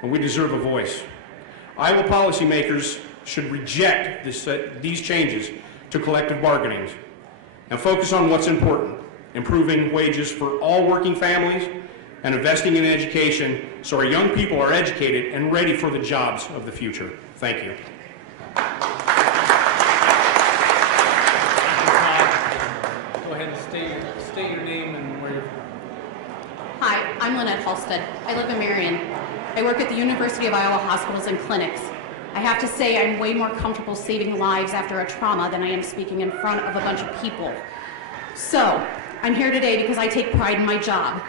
and we deserve a voice. Iowa policymakers should reject these changes to collective bargaining and focus on what's important, improving wages for all working families and investing in education so our young people are educated and ready for the jobs of the future. Thank you. Go ahead and state your name and where you're from. Hi, I'm Lynette Halstead. I live in Marion. I work at the University of Iowa Hospitals and Clinics. I have to say I'm way more comfortable saving lives after a trauma than I am speaking in front of a bunch of people. So, I'm here today because I take pride in my job.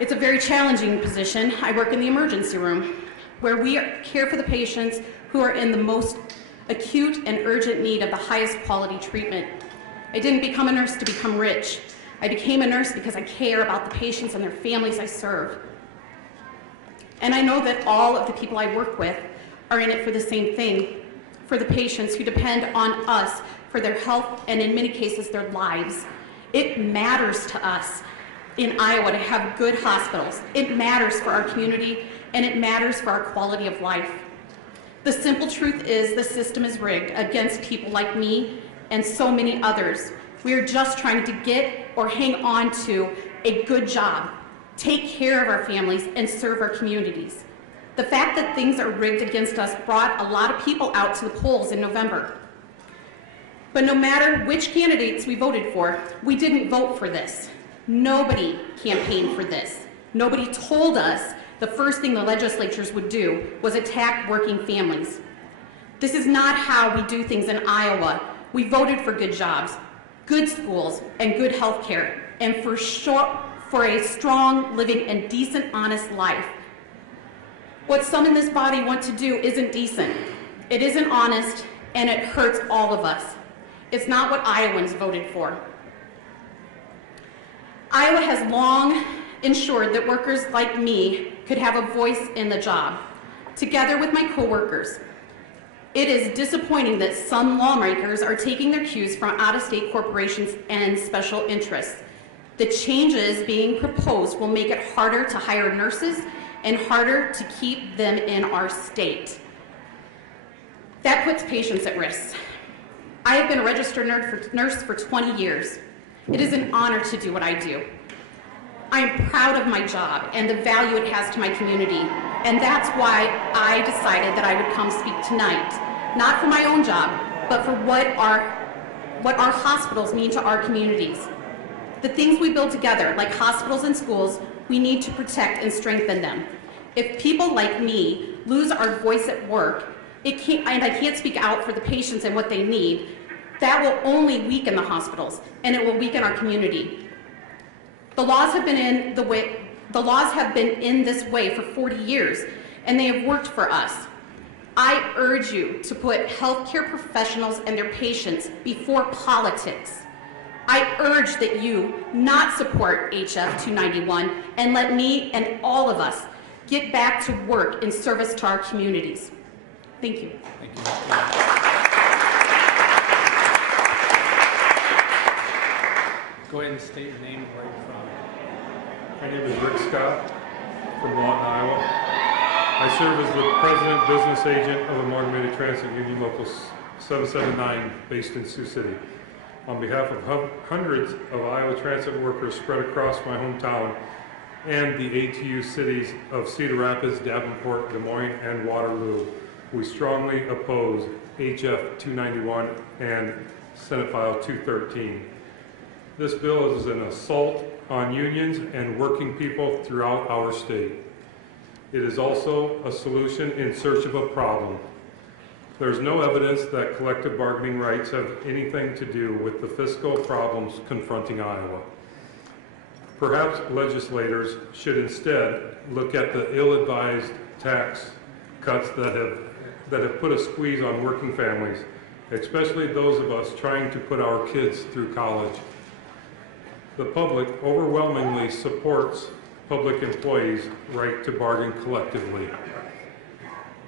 It's a very challenging position. I work in the emergency room, where we care for the patients who are in the most acute and urgent need of the highest quality treatment. I didn't become a nurse to become rich. I became a nurse because I care about the patients and their families I serve. And I know that all of the people I work with are in it for the same thing, for the patients who depend on us for their health and in many cases their lives. It matters to us in Iowa to have good hospitals. It matters for our community and it matters for our quality of life. The simple truth is the system is rigged against people like me and so many others. We are just trying to get or hang on to a good job, take care of our families, and serve our communities. The fact that things are rigged against us brought a lot of people out to the polls in November. But no matter which candidates we voted for, we didn't vote for this. Nobody campaigned for this. Nobody told us the first thing the legislatures would do was attack working families. This is not how we do things in Iowa. We voted for good jobs, good schools, and good health care, and for a strong, living, and decent, honest life. What some in this body want to do isn't decent. It isn't honest, and it hurts all of us. It's not what Iowans voted for. Iowa has long ensured that workers like me could have a voice in the job, together with my coworkers. It is disappointing that some lawmakers are taking their cues from out-of-state corporations and special interests. The changes being proposed will make it harder to hire nurses and harder to keep them in our state. That puts patients at risk. I have been a registered nurse for 20 years. It is an honor to do what I do. I am proud of my job and the value it has to my community, and that's why I decided that I would come speak tonight, not for my own job, but for what our hospitals mean to our communities. The things we build together, like hospitals and schools, we need to protect and strengthen them. If people like me lose our voice at work, and I can't speak out for the patients and what they need, that will only weaken the hospitals, and it will weaken our community. The laws have been in this way for 40 years, and they have worked for us. I urge you to put healthcare professionals and their patients before politics. I urge that you not support HF 291 and let me and all of us get back to work in service to our communities. Thank you. Thank you. Go ahead and state your name and where you're from. My name is Rick Scott from Lawton, Iowa. I serve as the President Business Agent of the Amalgamated Transit Union Local 779 based in Sioux City. On behalf of hundreds of Iowa transit workers spread across my hometown and the ATU cities of Cedar Rapids, Davenport, Des Moines, and Waterloo, we strongly oppose HF 291 and Senate File 213. This bill is an assault on unions and working people throughout our state. It is also a solution in search of a problem. There's no evidence that collective bargaining rights have anything to do with the fiscal problems confronting Iowa. Perhaps legislators should instead look at the ill-advised tax cuts that have put a squeeze on working families, especially those of us trying to put our kids through college. The public overwhelmingly supports public employees' right to bargain collectively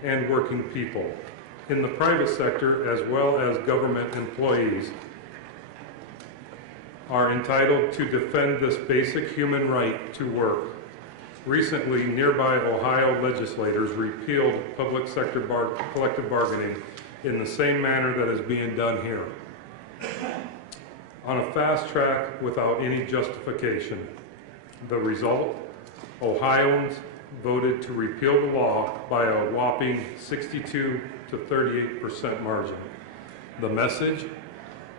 and working people. In the private sector, as well as government employees, are entitled to defend this basic human right to work. Recently, nearby Ohio legislators repealed public sector collective bargaining in the same manner that is being done here, on a fast track without any justification. The result? Ohioans voted to repeal the law by a whopping 62 to 38% margin. The message?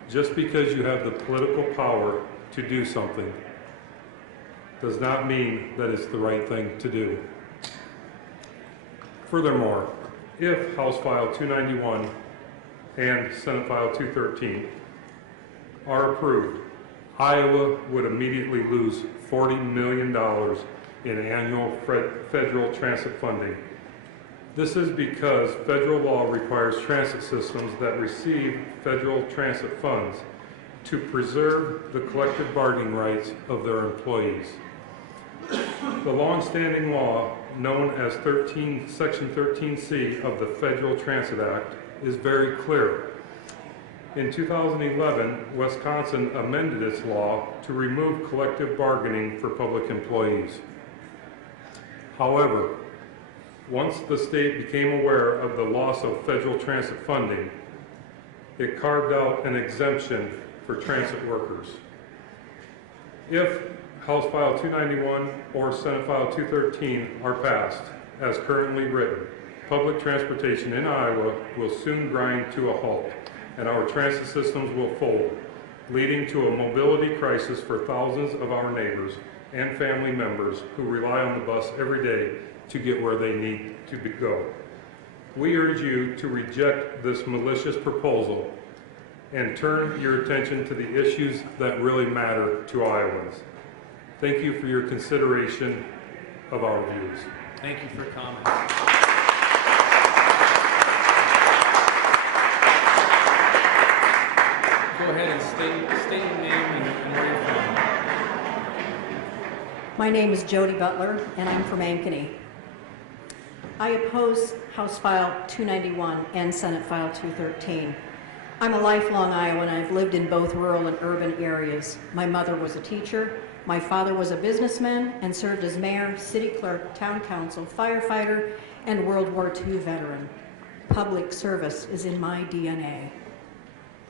Just because you have the political power to do something does not mean that it's the right thing to do. Furthermore, if House File 291 and Senate File 213 are approved, Iowa would immediately lose $40 million in annual federal transit funding. This is because federal law requires transit systems that receive federal transit funds to preserve the collective bargaining rights of their employees. The long-standing law, known as Section 13C of the Federal Transit Act, is very clear. In 2011, Wisconsin amended its law to remove collective bargaining for public employees. However, once the state became aware of the loss of federal transit funding, it carved out an exemption for transit workers. If House File 291 or Senate File 213 are passed, as currently written, public transportation in Iowa will soon grind to a halt, and our transit systems will fold, leading to a mobility crisis for thousands of our neighbors and family members who rely on the bus every day to get where they need to go. We urge you to reject this malicious proposal and turn your attention to the issues that really matter to Iowans. Thank you for your consideration of our views. Thank you for comment. Go ahead and state your name and where you're from. My name is Jody Butler, and I'm from Ankeny. I oppose House File 291 and Senate File 213. I'm a lifelong Iowan, and I've lived in both rural and urban areas. My mother was a teacher, my father was a businessman, and served as mayor, city clerk, town council, firefighter, and World War II veteran. Public service is in my DNA.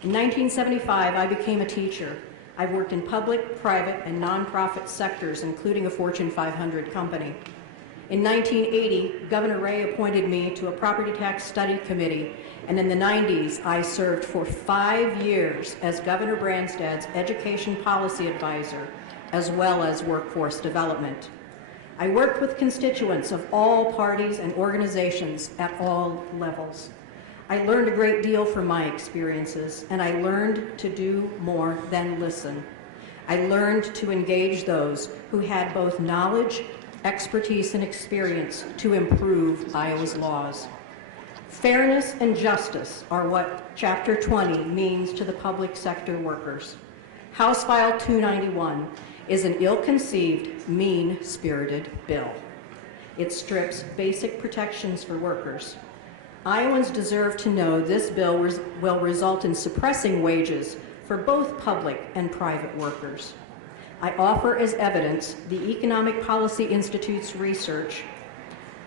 In 1975, I became a teacher. I've worked in public, private, and nonprofit sectors, including a Fortune 500 company. In 1980, Governor Ray appointed me to a property tax study committee, and in the 90s, I served for 5 years as Governor Branstad's education policy advisor, as well as workforce development. I worked with constituents of all parties and organizations at all levels. I learned a great deal from my experiences, and I learned to do more than listen. I learned to engage those who had both knowledge, expertise, and experience to improve Iowa's laws. Fairness and justice are what Chapter 20 means to the public sector workers. House File 291 is an ill-conceived, mean-spirited bill. It strips basic protections for workers. Iowans deserve to know this bill will result in suppressing wages for both public and private workers. I offer as evidence the Economic Policy Institute's research.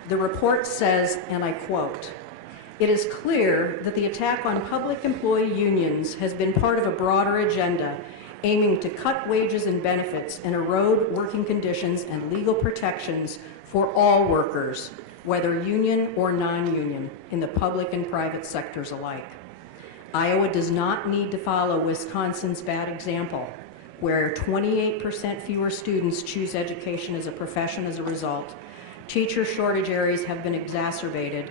The report says, and I quote, "It is clear that the attack on public employee unions has been part of a broader agenda aiming to cut wages and benefits and erode working conditions and legal protections for all workers, whether union or non-union, in the public and private sectors alike. Iowa does not need to follow Wisconsin's bad example, where 28% fewer students choose education as a profession as a result. Teacher shortage areas have been exacerbated.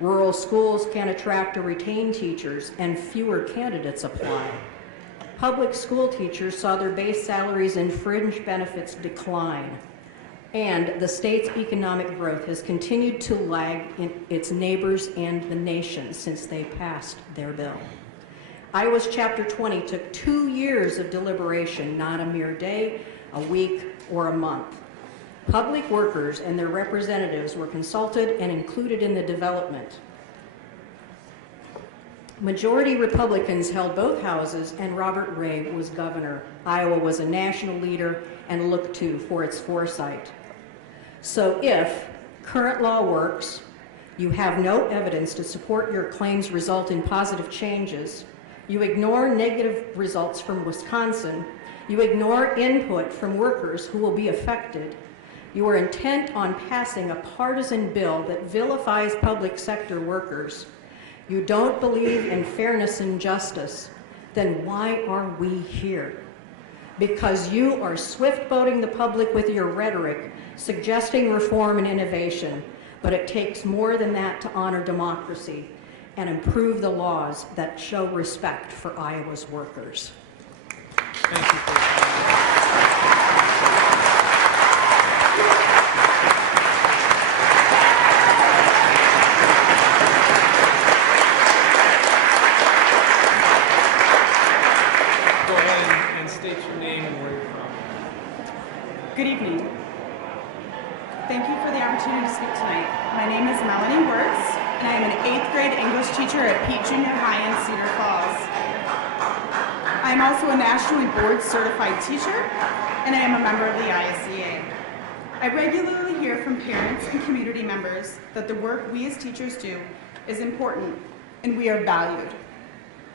Rural schools can't attract or retain teachers, and fewer candidates apply. Public school teachers saw their base salaries and fringe benefits decline. And the state's economic growth has continued to lag in its neighbors and the nation since they passed their bill. Iowa's Chapter 20 took 2 years of deliberation, not a mere day, a week, or a month. Public workers and their representatives were consulted and included in the development. Majority Republicans held both houses, and Robert Ray was governor. Iowa was a national leader and looked to for its foresight. So if current law works, you have no evidence to support your claims result in positive changes, you ignore negative results from Wisconsin, you ignore input from workers who will be affected, you are intent on passing a partisan bill that vilifies public sector workers, you don't believe in fairness and justice, then why are we here? Because you are swift-boating the public with your rhetoric, suggesting reform and innovation, but it takes more than that to honor democracy and improve the laws that show respect for Iowa's workers. Thank you for your Go ahead and state your name and where you're from. Good evening. Thank you for the opportunity to speak tonight. My name is Melanie Wirtz, and I am an 8th grade English teacher at Pete Junior High in Cedar Falls. I am also a nationally board certified teacher, and I am a member of the ISEA. I regularly hear from parents and community members that the work we as teachers do is important, and we are valued.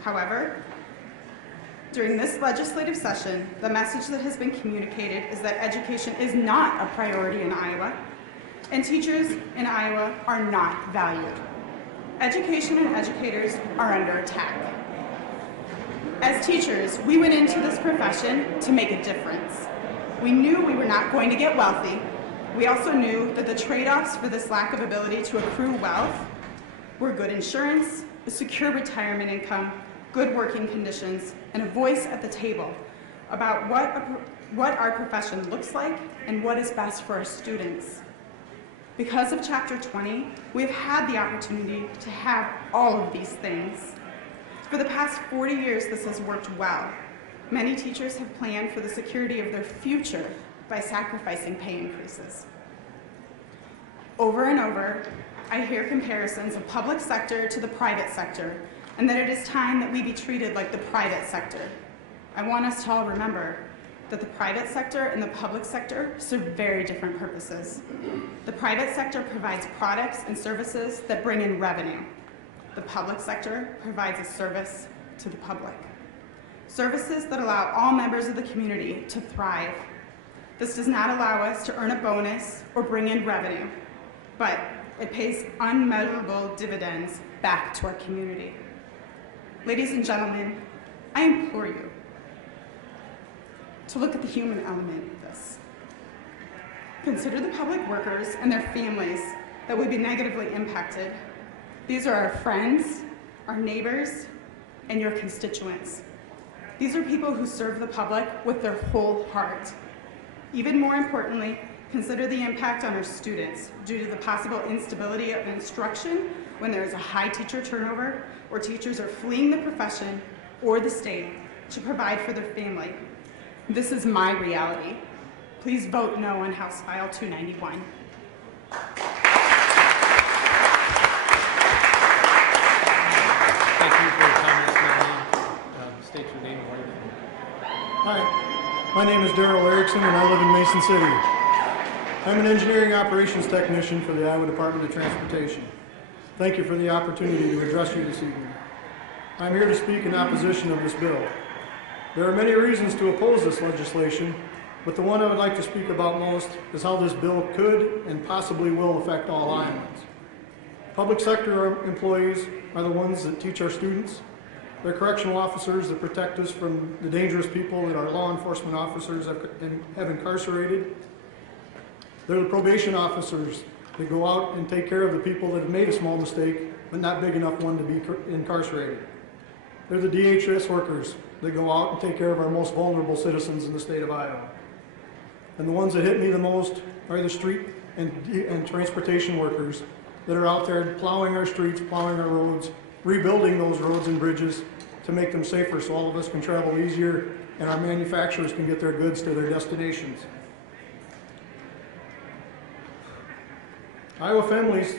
However, during this legislative session, the message that has been communicated is that education is not a priority in Iowa, and teachers in Iowa are not valued. Education and educators are under attack. As teachers, we went into this profession to make a difference. We knew we were not going to get wealthy. We also knew that the trade-offs for this lack of ability to accrue wealth were good insurance, a secure retirement income, good working conditions, and a voice at the table about what our profession looks like and what is best for our students. Because of Chapter 20, we've had the opportunity to have all of these things. For the past 40 years, this has worked well. Many teachers have planned for the security of their future by sacrificing pay increases. Over and over, I hear comparisons of public sector to the private sector, and that it is time that we be treated like the private sector. I want us to all remember that the private sector and the public sector serve very different purposes. The private sector provides products and services that bring in revenue. The public sector provides a service to the public. Services that allow all members of the community to thrive. This does not allow us to earn a bonus or bring in revenue, but it pays unmeasurable dividends back to our community. Ladies and gentlemen, I implore you to look at the human element of this. Consider the public workers and their families that would be negatively impacted. These are our friends, our neighbors, and your constituents. These are people who serve the public with their whole heart. Even more importantly, consider the impact on our students due to the possible instability of instruction when there is a high teacher turnover or teachers are fleeing the profession or the state to provide for their family. This is my reality. Please vote no on House File 291. Thank you for your comments, Melanie. State your name and where you're from. Hi, my name is Daryl Erickson and I live in Mason City. I'm an engineering operations technician for the Iowa Department of Transportation. Thank you for the opportunity to address you this evening. I'm here to speak in opposition of this bill. There are many reasons to oppose this legislation, but the one I would like to speak about most is how this bill could and possibly will affect all Iowans. Public sector employees are the ones that teach our students. They're correctional officers that protect us from the dangerous people that our law enforcement officers have incarcerated. They're the probation officers that go out and take care of the people that have made a small mistake, but not big enough one to be incarcerated. They're the DHS workers that go out and take care of our most vulnerable citizens in the state of Iowa. And the ones that hit me the most are the street and transportation workers that are out there plowing our streets, plowing our roads, rebuilding those roads and bridges to make them safer so all of us can travel easier and our manufacturers can get their goods to their destinations. Iowa families,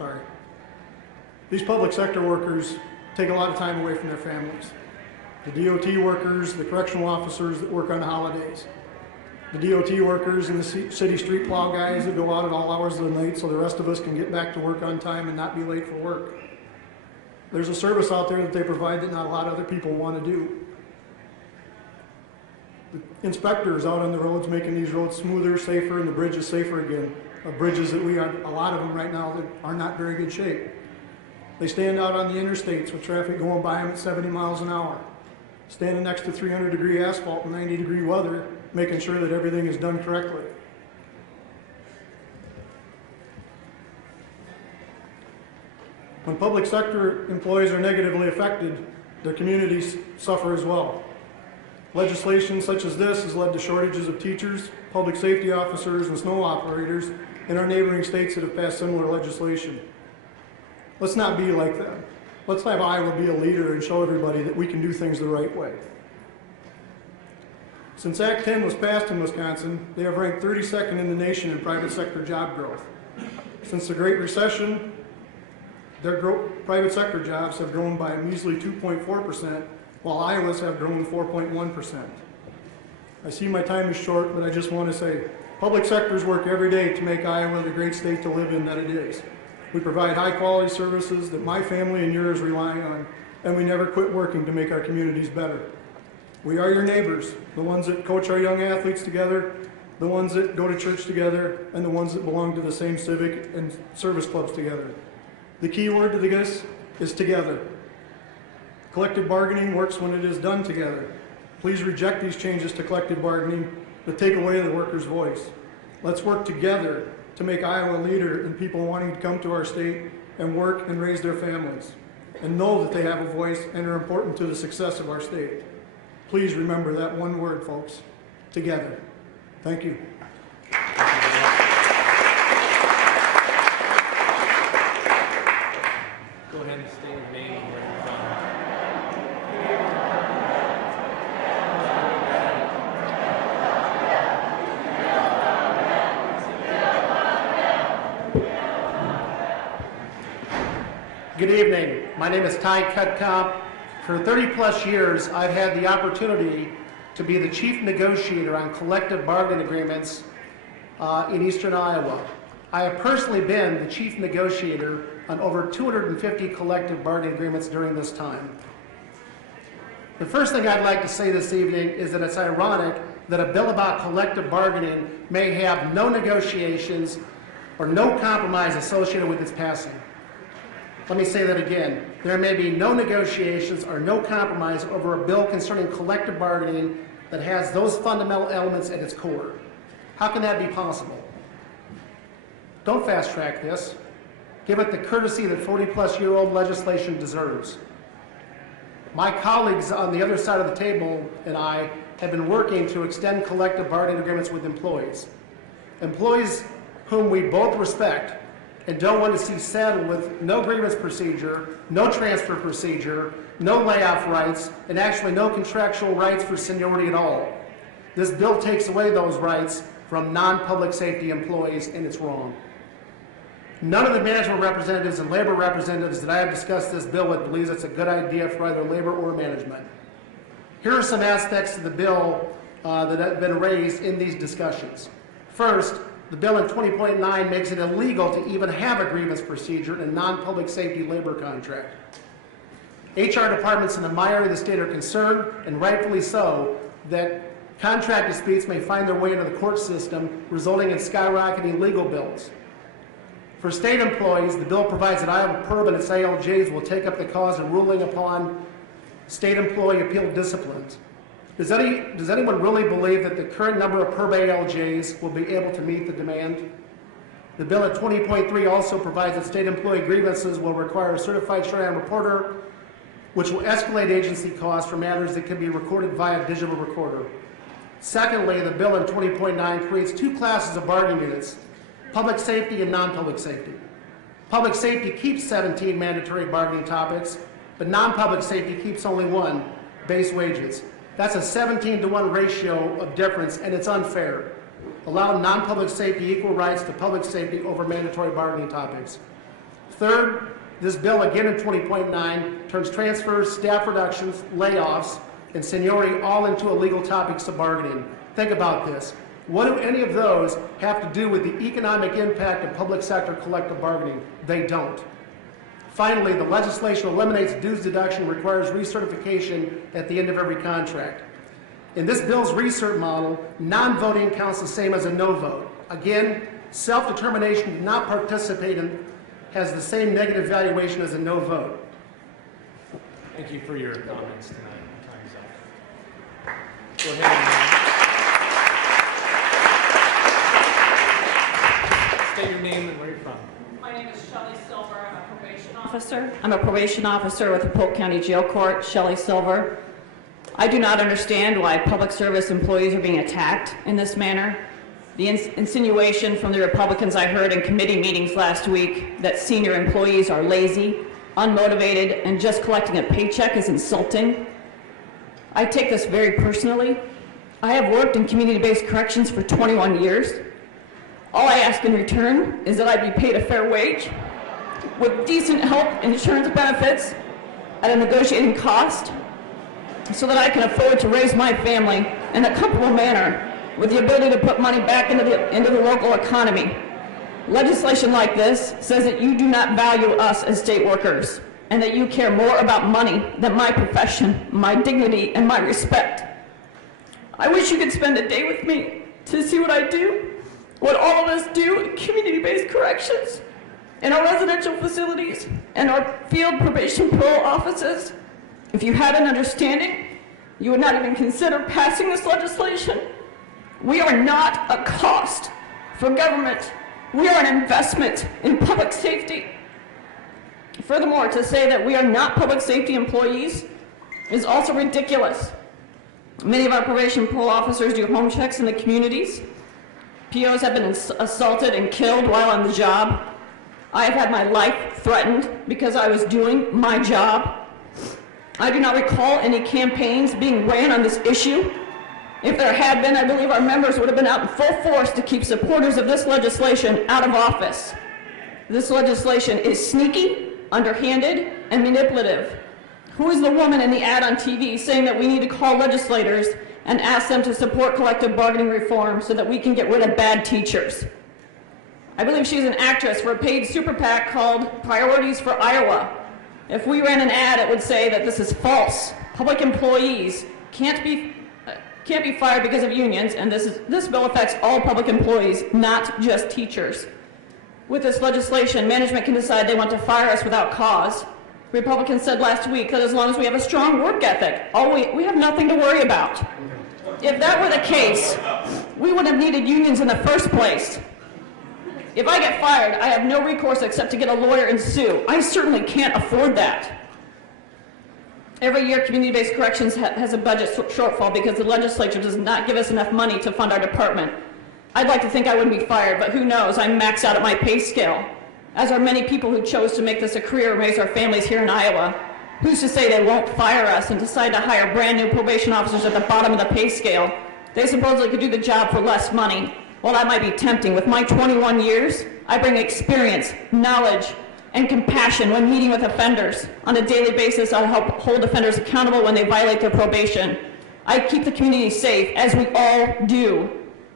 Sorry. These public sector workers take a lot of time away from their families. The DOT workers, the correctional officers that work on holidays, the DOT workers and the city street plow guys that go out at all hours of the night so the rest of us can get back to work on time and not be late for work. There's a service out there that they provide that not a lot of other people want to do. The inspectors out on the roads making these roads smoother, safer, and the bridges safer again. Bridges that we have, a lot of them right now that are not very good shape. They stand out on the interstates with traffic going by them at 70 miles an hour, standing next to 300-degree asphalt and 90-degree weather, making sure that everything is done correctly. When public sector employees are negatively affected, their communities suffer as well. Legislation such as this has led to shortages of teachers, public safety officers, and snow operators in our neighboring states that have passed similar legislation. Let's not be like them. Let's have Iowa be a leader and show everybody that we can do things the right way. Since Act 10 was passed in Wisconsin, they have ranked 32nd in the nation in private sector job growth. Since the Great Recession, their private sector jobs have grown by a measly 2.4%, while Iowa's have grown 4.1%. I see my time is short, but I just want to say, public sectors work every day to make Iowa the great state to live in that it is. We provide high-quality services that my family and yours rely on, and we never quit working to make our communities better. We are your neighbors, the ones that coach our young athletes together, the ones that go to church together, and the ones that belong to the same civic and service clubs together. The key word to this is together. Collective bargaining works when it is done together. Please reject these changes to collective bargaining that take away the workers' voice. Let's work together to make Iowa a leader in people wanting to come to our state and work and raise their families, and know that they have a voice and are important to the success of our state. Please remember that one word, folks, together. Thank you. Go ahead and state your name and where you're from. Good evening. My name is Ty Cutcomp. For 30-plus years, I've had the opportunity to be the chief negotiator on collective bargaining agreements in eastern Iowa. I have personally been the chief negotiator on over 250 collective bargaining agreements during this time. The first thing I'd like to say this evening is that it's ironic that a bill about collective bargaining may have no negotiations or no compromise associated with its passing. Let me say that again. There may be no negotiations or no compromise over a bill concerning collective bargaining that has those fundamental elements at its core. How can that be possible? Don't fast track this. Give it the courtesy that 40-plus-year-old legislation deserves. My colleagues on the other side of the table and I have been working to extend collective bargaining agreements with employees. Employees whom we both respect and don't want to see saddled with no grievance procedure, no transfer procedure, no layoff rights, and actually no contractual rights for seniority at all. This bill takes away those rights from non-public safety employees, and it's wrong. None of the management representatives and labor representatives that I have discussed this bill with believes it's a good idea for either labor or management. Here are some aspects of the bill that have been raised in these discussions. First, the bill in 20.9 makes it illegal to even have a grievance procedure in a non-public safety labor contract. HR departments in the my area of the state are concerned, and rightfully so, that contract disputes may find their way into the court system, resulting in skyrocketing legal bills. For state employees, the bill provides that Iowa PERB and its ALJs will take up the cause in ruling upon state employee appeal disciplines. Does anyone really believe that the current number of PERB ALJs will be able to meet the demand? The bill at 20.3 also provides that state employee grievances will require a certified Cheyenne reporter, which will escalate agency costs for matters that can be recorded via digital recorder. Secondly, the bill in 20.9 creates two classes of bargaining units, public safety and non-public safety. Public safety keeps 17 mandatory bargaining topics, but non-public safety keeps only one, base wages. That's a 17-to-1 ratio of difference, and it's unfair. Allow non-public safety equal rights to public safety over mandatory bargaining topics. Third, this bill again in 20.9 turns transfers, staff reductions, layoffs, and seniority all into illegal topics of bargaining. Think about this. What do any of those have to do with the economic impact of public sector collective bargaining? They don't. Finally, the legislation eliminates dues deduction, requires recertification at the end of every contract. In this bill's recert model, non-voting counts the same as a no vote. Again, self-determination to not participate in has the same negative valuation as a no vote. Thank you for your comments tonight. Time's up. Go ahead and state your name and where you're from. My name is Shelley Silver. I'm a probation officer. I'm a probation officer with the Polk County Jail Court, Shelley Silver. I do not understand why public service employees are being attacked in this manner. The insinuation from the Republicans I heard in committee meetings last week that senior employees are lazy, unmotivated, and just collecting a paycheck is insulting. I take this very personally. I have worked in community-based corrections for 21 years. All I ask in return is that I be paid a fair wage with decent health insurance benefits at a negotiating cost so that I can afford to raise my family in a comfortable manner with the ability to put money back into the local economy. Legislation like this says that you do not value us as state workers and that you care more about money than my profession, my dignity, and my respect. I wish you could spend a day with me to see what I do, what all of us do in community-based corrections, in our residential facilities, and our field probation parole offices. If you had an understanding, you would not even consider passing this legislation. We are not a cost for government. We are an investment in public safety. Furthermore, to say that we are not public safety employees is also ridiculous. Many of our probation parole officers do home checks in the communities. POs have been assaulted and killed while on the job. I have had my life threatened because I was doing my job. I do not recall any campaigns being ran on this issue. If there had been, I believe our members would have been out in full force to keep supporters of this legislation out of office. This legislation is sneaky, underhanded, and manipulative. Who is the woman in the ad on TV saying that we need to call legislators and ask them to support collective bargaining reform so that we can get rid of bad teachers? I believe she's an actress for a paid super PAC called Priorities for Iowa. If we ran an ad, it would say that this is false. Public employees can't be fired because of unions, and this bill affects all public employees, not just teachers. With this legislation, management can decide they want to fire us without cause. Republicans said last week that as long as we have a strong work ethic, we have nothing to worry about. If that were the case, we would have needed unions in the first place. If I get fired, I have no recourse except to get a lawyer and sue. I certainly can't afford that. Every year, community-based corrections has a budget shortfall because the legislature does not give us enough money to fund our department. I'd like to think I wouldn't be fired, but who knows? I'm maxed out at my pay scale, as are many people who chose to make this a career and raise our families here in Iowa. Who's to say they won't fire us and decide to hire brand new probation officers at the bottom of the pay scale? They supposedly could do the job for less money. Well, that might be tempting. With my 21 years, I bring experience, knowledge, and compassion when meeting with offenders. On a daily basis, I'll help hold offenders accountable when they violate their probation. I keep the community safe, as we all do.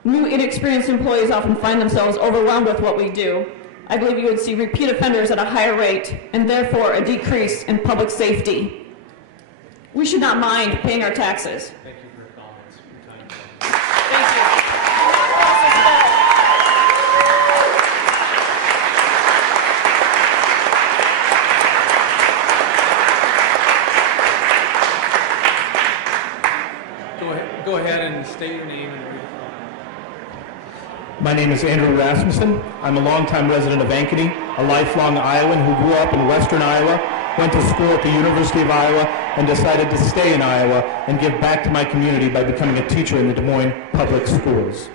New inexperienced employees often find themselves overwhelmed with what we do. I believe you would see repeat offenders at a higher rate, and therefore a decrease in public safety. We should not mind paying our taxes. Thank you for your comments. Your time. Thank you. Go ahead and state your name and where you're from. My name is Andrew Rasmussen. I'm a longtime resident of Ankeny, a lifelong Iowan who grew up in western Iowa, went to school at the University of Iowa, and decided to stay in Iowa and give back to my community by becoming a teacher in the Des Moines public schools.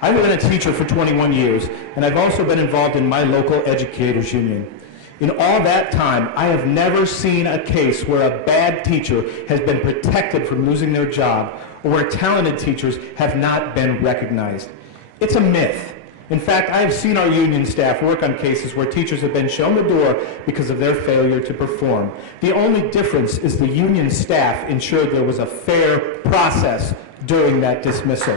I've been a teacher for 21 years, and I've also been involved in my local educators union. In all that time, I have never seen a case where a bad teacher has been protected from losing their job or where talented teachers have not been recognized. It's a myth. In fact, I have seen our union staff work on cases where teachers have been shown the door because of their failure to perform. The only difference is the union staff ensured there was a fair process during that dismissal.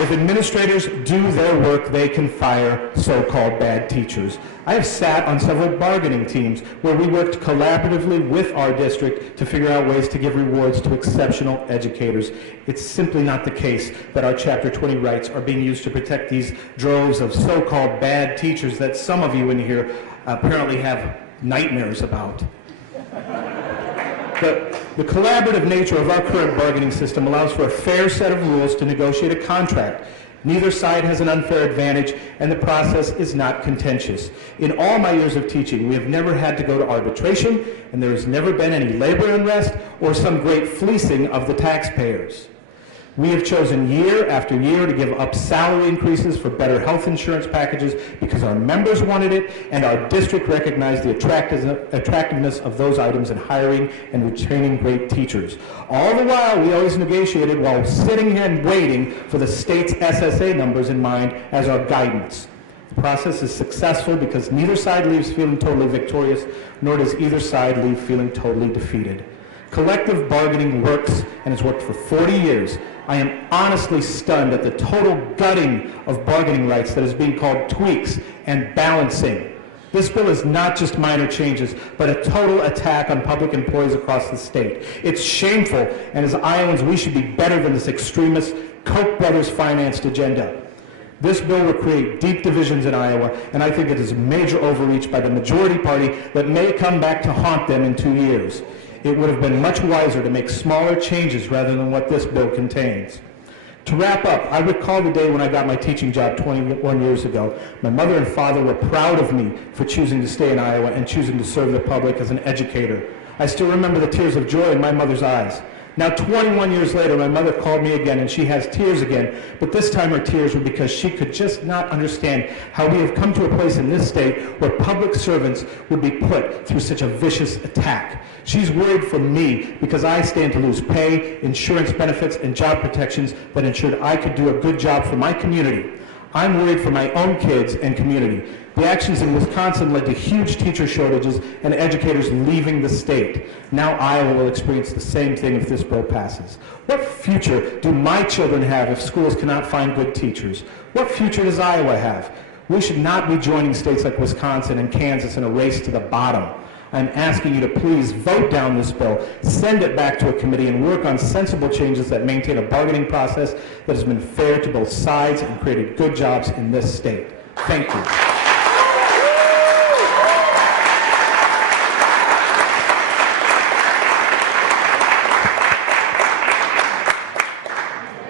If administrators do their work, they can fire so-called bad teachers. I have sat on several bargaining teams where we worked collaboratively with our district to figure out ways to give rewards to exceptional educators. It's simply not the case that our Chapter 20 rights are being used to protect these droves of so-called bad teachers that some of you in here apparently have nightmares about. The collaborative nature of our current bargaining system allows for a fair set of rules to negotiate a contract. Neither side has an unfair advantage, and the process is not contentious. In all my years of teaching, we have never had to go to arbitration, and there has never been any labor unrest or some great fleecing of the taxpayers. We have chosen year after year to give up salary increases for better health insurance packages because our members wanted it and our district recognized the attractiveness of those items in hiring and retaining great teachers. All the while, we always negotiated while sitting here and waiting for the state's SSA numbers in mind as our guidance. The process is successful because neither side leaves feeling totally victorious, nor does either side leave feeling totally defeated. Collective bargaining works and has worked for 40 years. I am honestly stunned at the total gutting of bargaining rights that is being called tweaks and balancing. This bill is not just minor changes, but a total attack on public employees across the state. It's shameful, and as Iowans, we should be better than this extremist Koch brothers financed agenda. This bill will create deep divisions in Iowa, and I think it is a major overreach by the majority party that may come back to haunt them in 2 years. It would have been much wiser to make smaller changes rather than what this bill contains. To wrap up, I recall the day when I got my teaching job 21 years ago. My mother and father were proud of me for choosing to stay in Iowa and choosing to serve the public as an educator. I still remember the tears of joy in my mother's eyes. Now, 21 years later, my mother called me again, and she has tears again, but this time her tears were because she could just not understand how we have come to a place in this state where public servants would be put through such a vicious attack. She's worried for me because I stand to lose pay, insurance benefits, and job protections that ensured I could do a good job for my community. I'm worried for my own kids and community. The actions in Wisconsin led to huge teacher shortages and educators leaving the state. Now Iowa will experience the same thing if this bill passes. What future do my children have if schools cannot find good teachers? What future does Iowa have? We should not be joining states like Wisconsin and Kansas in a race to the bottom. I'm asking you to please vote down this bill, send it back to a committee, and work on sensible changes that maintain a bargaining process that has been fair to both sides and created good jobs in this state. Thank you.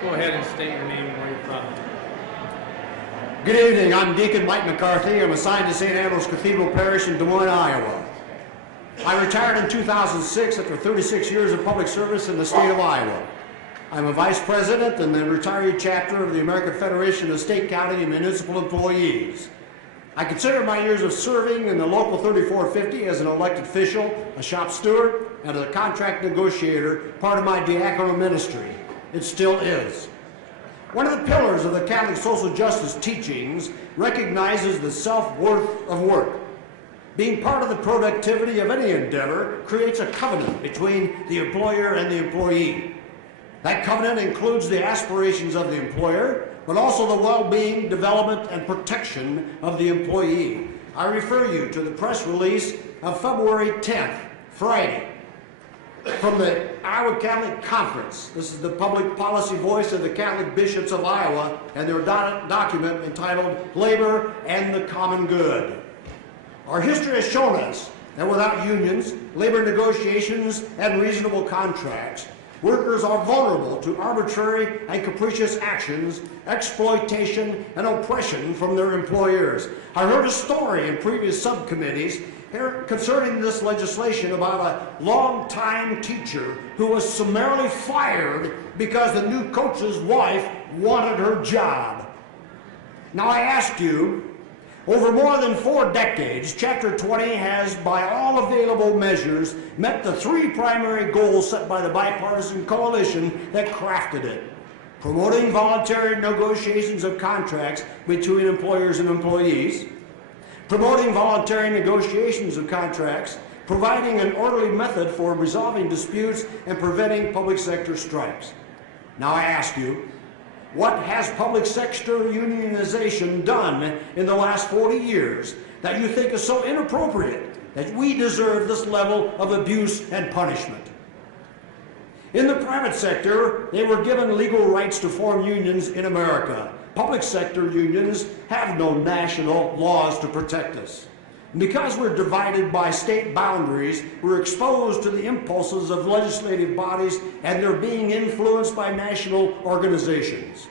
Go ahead and state your name and where you're from. Good evening. I'm Deacon Mike McCarthy. I'm assigned to St. Ambrose Cathedral Parish in Des Moines, Iowa. I retired in 2006 after 36 years of public service in the state of Iowa. I'm a vice president in the retiree chapter of the American Federation of State, County, and Municipal Employees. I consider my years of serving in the Local 3450 as an elected official, a shop steward, and a contract negotiator part of my diaconal ministry. It still is. One of the pillars of the Catholic social justice teachings recognizes the self-worth of work. Being part of the productivity of any endeavor creates a covenant between the employer and the employee. That covenant includes the aspirations of the employer, but also the well-being, development, and protection of the employee. I refer you to the press release of February 10th, Friday, from the Iowa Catholic Conference. This is the public policy voice of the Catholic bishops of Iowa and their document entitled Labor and the Common Good. Our history has shown us that without unions, labor negotiations, and reasonable contracts, workers are vulnerable to arbitrary and capricious actions, exploitation, and oppression from their employers. I heard a story in previous subcommittees concerning this legislation about a longtime teacher who was summarily fired because the new coach's wife wanted her job. Now I ask you, over more than 4 decades, Chapter 20 has, by all available measures, met the 3 primary goals set by the bipartisan coalition that crafted it. promoting voluntary negotiations of contracts between employers and employees, promoting voluntary negotiations of contracts, providing an orderly method for resolving disputes, and preventing public sector strikes. Now I ask you, what has public sector unionization done in the last 40 years that you think is so inappropriate that we deserve this level of abuse and punishment? In the private sector, they were given legal rights to form unions in America. Public sector unions have no national laws to protect us. And because we're divided by state boundaries, we're exposed to the impulses of legislative bodies, and they're being influenced by national organizations.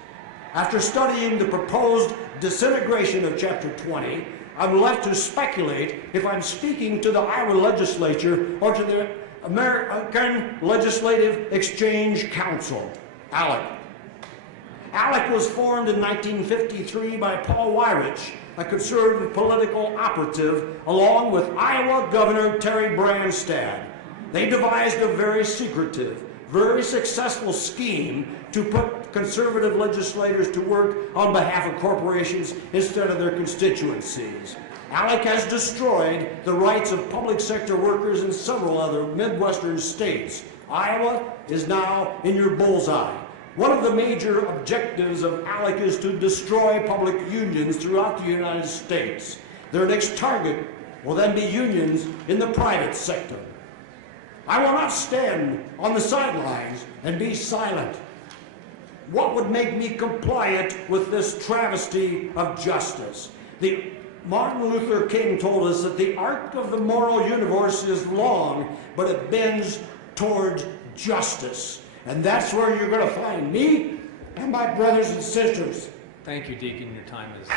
After studying the proposed disintegration of Chapter 20, I'm left to speculate if I'm speaking to the Iowa legislature or to the American Legislative Exchange Council, ALEC. ALEC was formed in 1953 by Paul Weirich, a conservative political operative, along with Iowa Governor Terry Branstad. They devised a very secretive, very successful scheme to put conservative legislators to work on behalf of corporations instead of their constituencies. ALEC has destroyed the rights of public sector workers in several other Midwestern states. Iowa is now in your bullseye. One of the major objectives of ALEC is to destroy public unions throughout the United States. Their next target will then be unions in the private sector. I will not stand on the sidelines and be silent. What would make me compliant with this travesty of justice? Martin Luther King told us that the arc of the moral universe is long, but it bends towards justice. And that's where you're going to find me and my brothers and sisters. Thank you, Deacon. Your time is up.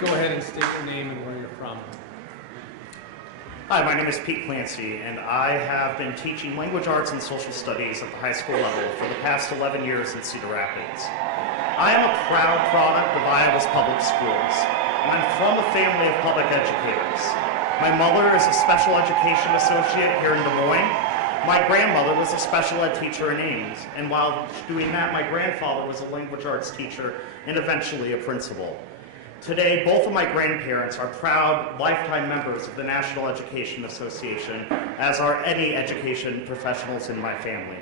Go ahead and state your name and where you're from. Hi, my name is Pete Clancy, and I have been teaching language arts and social studies at the high school level for the past 11 years in Cedar Rapids. I am a proud product of Iowa's public schools, and I'm from a family of public educators. My mother is a special education associate here in Des Moines. My grandmother was a special ed teacher in Ames, and while doing that, my grandfather was a language arts teacher and eventually a principal. Today, both of my grandparents are proud lifetime members of the National Education Association, as are any education professionals in my family.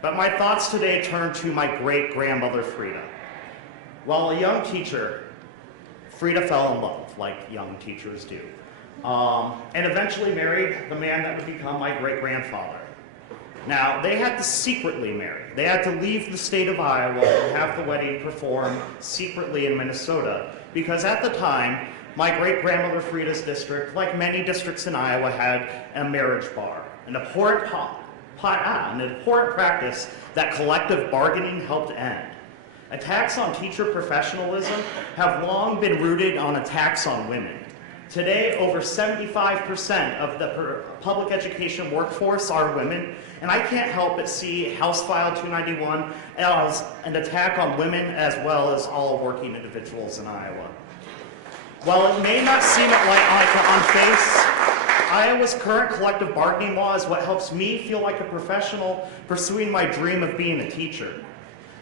But my thoughts today turn to my great-grandmother, Frida. While a young teacher, Frida fell in love, like young teachers do, and eventually married the man that would become my great-grandfather. Now, they had to secretly marry. They had to leave the state of Iowa and have the wedding performed secretly in Minnesota, because at the time, my great-grandmother Frida's district, like many districts in Iowa, had a marriage bar, an abhorrent practice that collective bargaining helped end. Attacks on teacher professionalism have long been rooted on attacks on women. Today, over 75% of the public education workforce are women, and I can't help but see House File 291 as an attack on women as well as all working individuals in Iowa. While it may not seem like on face, Iowa's current collective bargaining law is what helps me feel like a professional pursuing my dream of being a teacher.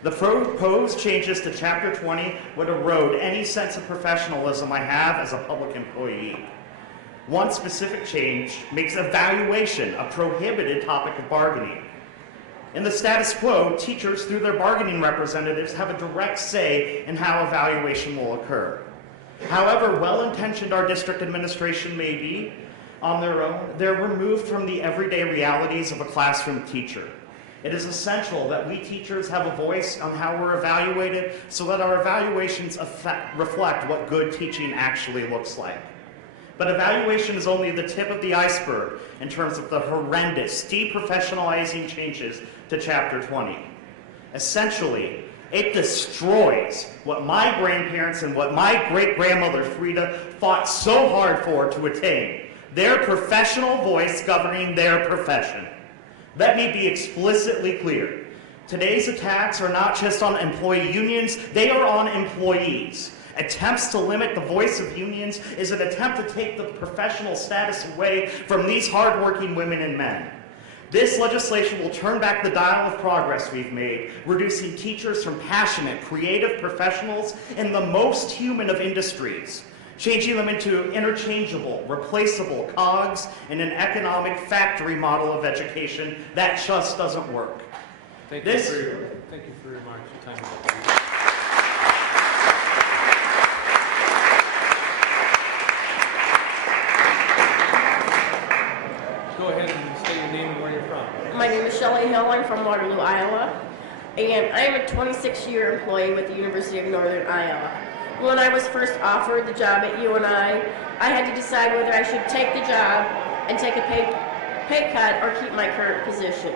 The proposed changes to Chapter 20 would erode any sense of professionalism I have as a public employee. One specific change makes evaluation a prohibited topic of bargaining. In the status quo, teachers, through their bargaining representatives, have a direct say in how evaluation will occur. However well-intentioned our district administration may be on their own, they're removed from the everyday realities of a classroom teacher. It is essential that we teachers have a voice on how we're evaluated so that our evaluations reflect what good teaching actually looks like. But evaluation is only the tip of the iceberg in terms of the horrendous deprofessionalizing changes to Chapter 20. Essentially, it destroys what my grandparents and what my great-grandmother Frida fought so hard for to attain, their professional voice governing their profession. Let me be explicitly clear. Today's attacks are not just on employee unions, they are on employees. Attempts to limit the voice of unions is an attempt to take the professional status away from these hardworking women and men. This legislation will turn back the dial of progress we've made, reducing teachers from passionate, creative professionals in the most human of industries, changing them into interchangeable, replaceable cogs in an economic factory model of education that just doesn't work. Thank you for your remarks. Your time is up. Go ahead and state your name and where you're from. My name is Shelley Hill. I'm from Waterloo, Iowa, and I am a 26-year employee with the University of Northern Iowa. When I was first offered the job at UNI, I had to decide whether I should take the job and take a pay cut or keep my current position.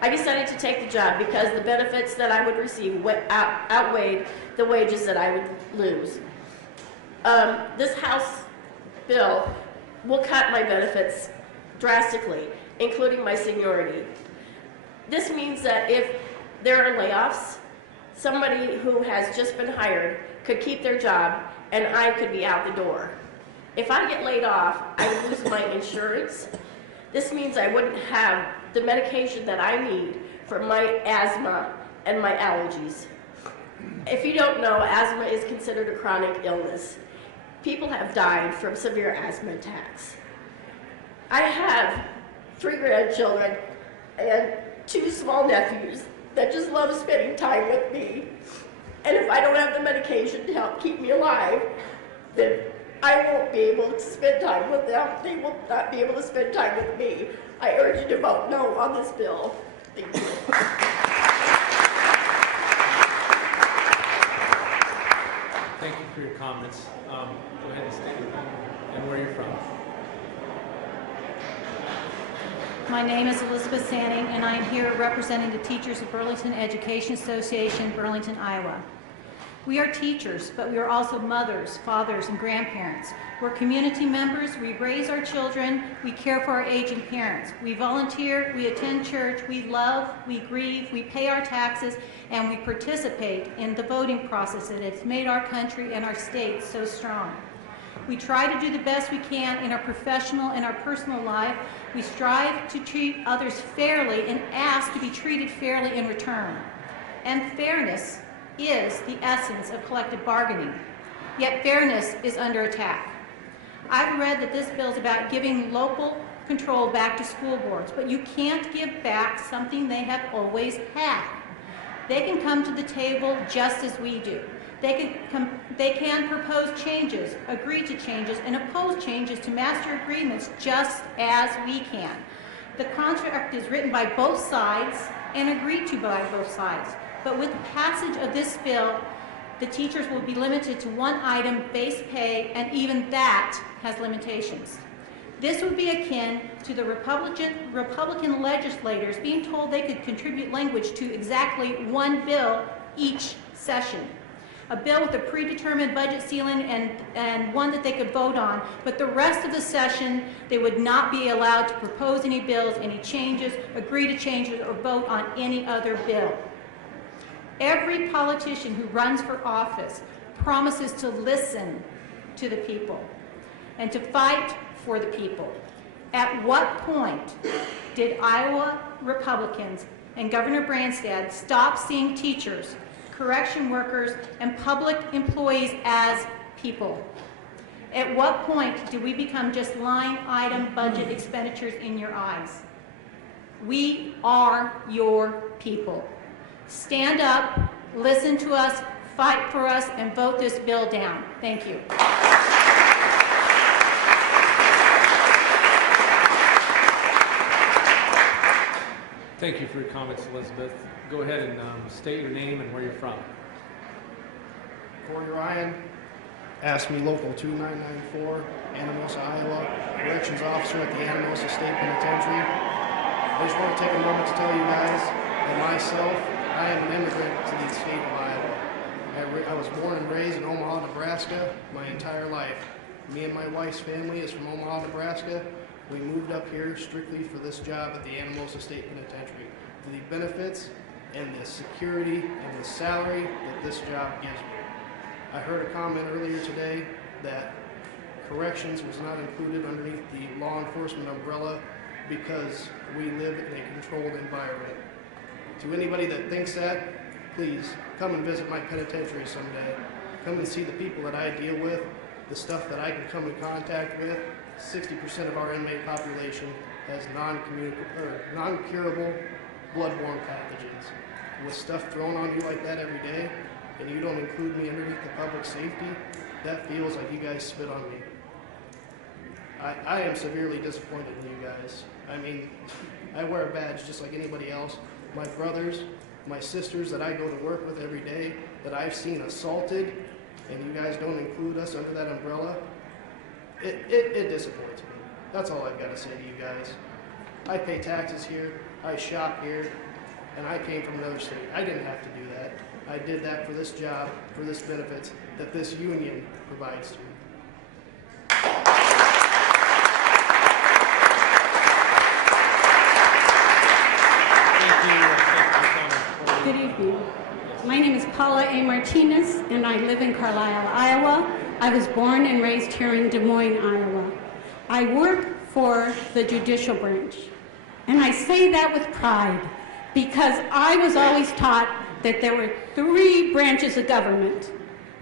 I decided to take the job because the benefits that I would receive outweighed the wages that I would lose. This House bill will cut my benefits drastically, including my seniority. This means that if there are layoffs, somebody who has just been hired could keep their job and I could be out the door. If I get laid off, I would lose my insurance. This means I wouldn't have the medication that I need for my asthma and my allergies. If you don't know, asthma is considered a chronic illness. People have died from severe asthma attacks. I have 3 grandchildren and 2 small nephews that just love spending time with me. And if I don't have the medication to help keep me alive, then I won't be able to spend time with them. They will not be able to spend time with me. I urge you to vote no on this bill. Thank you. Thank you for your comments. Go ahead and state your name and where you're from. My name is Elizabeth Sanning, and I am here representing the teachers of Burlington Education Association, Burlington, Iowa. We are teachers, but we are also mothers, fathers, and grandparents. We're community members, we raise our children, we care for our aging parents. We volunteer, we attend church, we love, we grieve, we pay our taxes, and we participate in the voting process that has made our country and our state so strong. We try to do the best we can in our professional and our personal life. We strive to treat others fairly and ask to be treated fairly in return. And fairness is the essence of collective bargaining. Yet fairness is under attack. I've read that this bill is about giving local control back to school boards, but you can't give back something they have always had. They can come to the table just as we do. They can propose changes, agree to changes, and oppose changes to master agreements just as we can. The contract is written by both sides and agreed to by both sides. But with the passage of this bill, the teachers will be limited to one item, base pay, and even that has limitations. This would be akin to the Republican legislators being told they could contribute language to exactly one bill each session. A bill with a predetermined budget ceiling and one that they could vote on, but the rest of the session, they would not be allowed to propose any bills, any changes, agree to changes, or vote on any other bill. Every politician who runs for office promises to listen to the people and to fight for the people. At what point did Iowa Republicans and Governor Branstad stop seeing teachers, correction workers, and public employees as people? At what point do we become just line item budget expenditures in your eyes? We are your people. Stand up, listen to us, fight for us, and vote this bill down. Thank you. Thank you for your comments, Elizabeth. Go ahead and state your name and where you're from. Corey Ryan, ASME Local 2994, Anamosa, Iowa, Corrections Officer at the Anamosa State Penitentiary. I just want to take a moment to tell you guys that myself, I am an immigrant to the state of Iowa. I was born and raised in Omaha, Nebraska my entire life. Me and my wife's family is from Omaha, Nebraska. We moved up here strictly for this job at the Anamosa State Penitentiary, for the benefits and the security and the salary that this job gives me. I heard a comment earlier today that corrections was not included underneath the law enforcement umbrella because we live in a controlled environment. To anybody that thinks that, please come and visit my penitentiary someday. Come and see the people that I deal with, the stuff that I can come in contact with. 60% of our inmate population has non-curable bloodborne pathogens. With stuff thrown on you like that every day, and you don't include me underneath the public safety, that feels like you guys spit on me. I am severely disappointed in you guys. I mean, I wear a badge just like anybody else. My brothers, my sisters that I go to work with every day, that I've seen assaulted, and you guys don't include us under that umbrella, it disappoints me. That's all I've got to say to you guys. I pay taxes here, I shop here, and I came from another state. I didn't have to do that. I did that for this job, for this benefits that this union provides to me. Good evening. My name is Paula A. Martinez, and I live in Carlisle, Iowa. I was born and raised here in Des Moines, Iowa. I work for the judicial branch, and I say that with pride because I was always taught that there were 3 branches of government: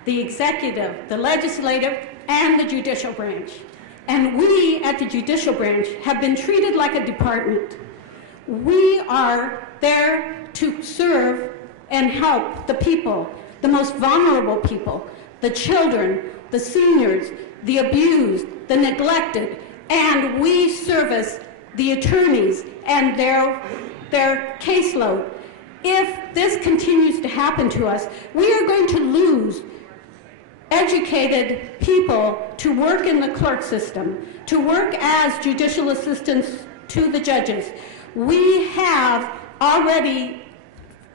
the executive, the legislative, and the judicial branch. And we at the judicial branch have been treated like a department. We are there to serve and help the people, the most vulnerable people, the children, the seniors, the abused, the neglected, and we service the attorneys and their caseload. If this continues to happen to us, we are going to lose educated people to work in the clerk system, to work as judicial assistants to the judges. We have already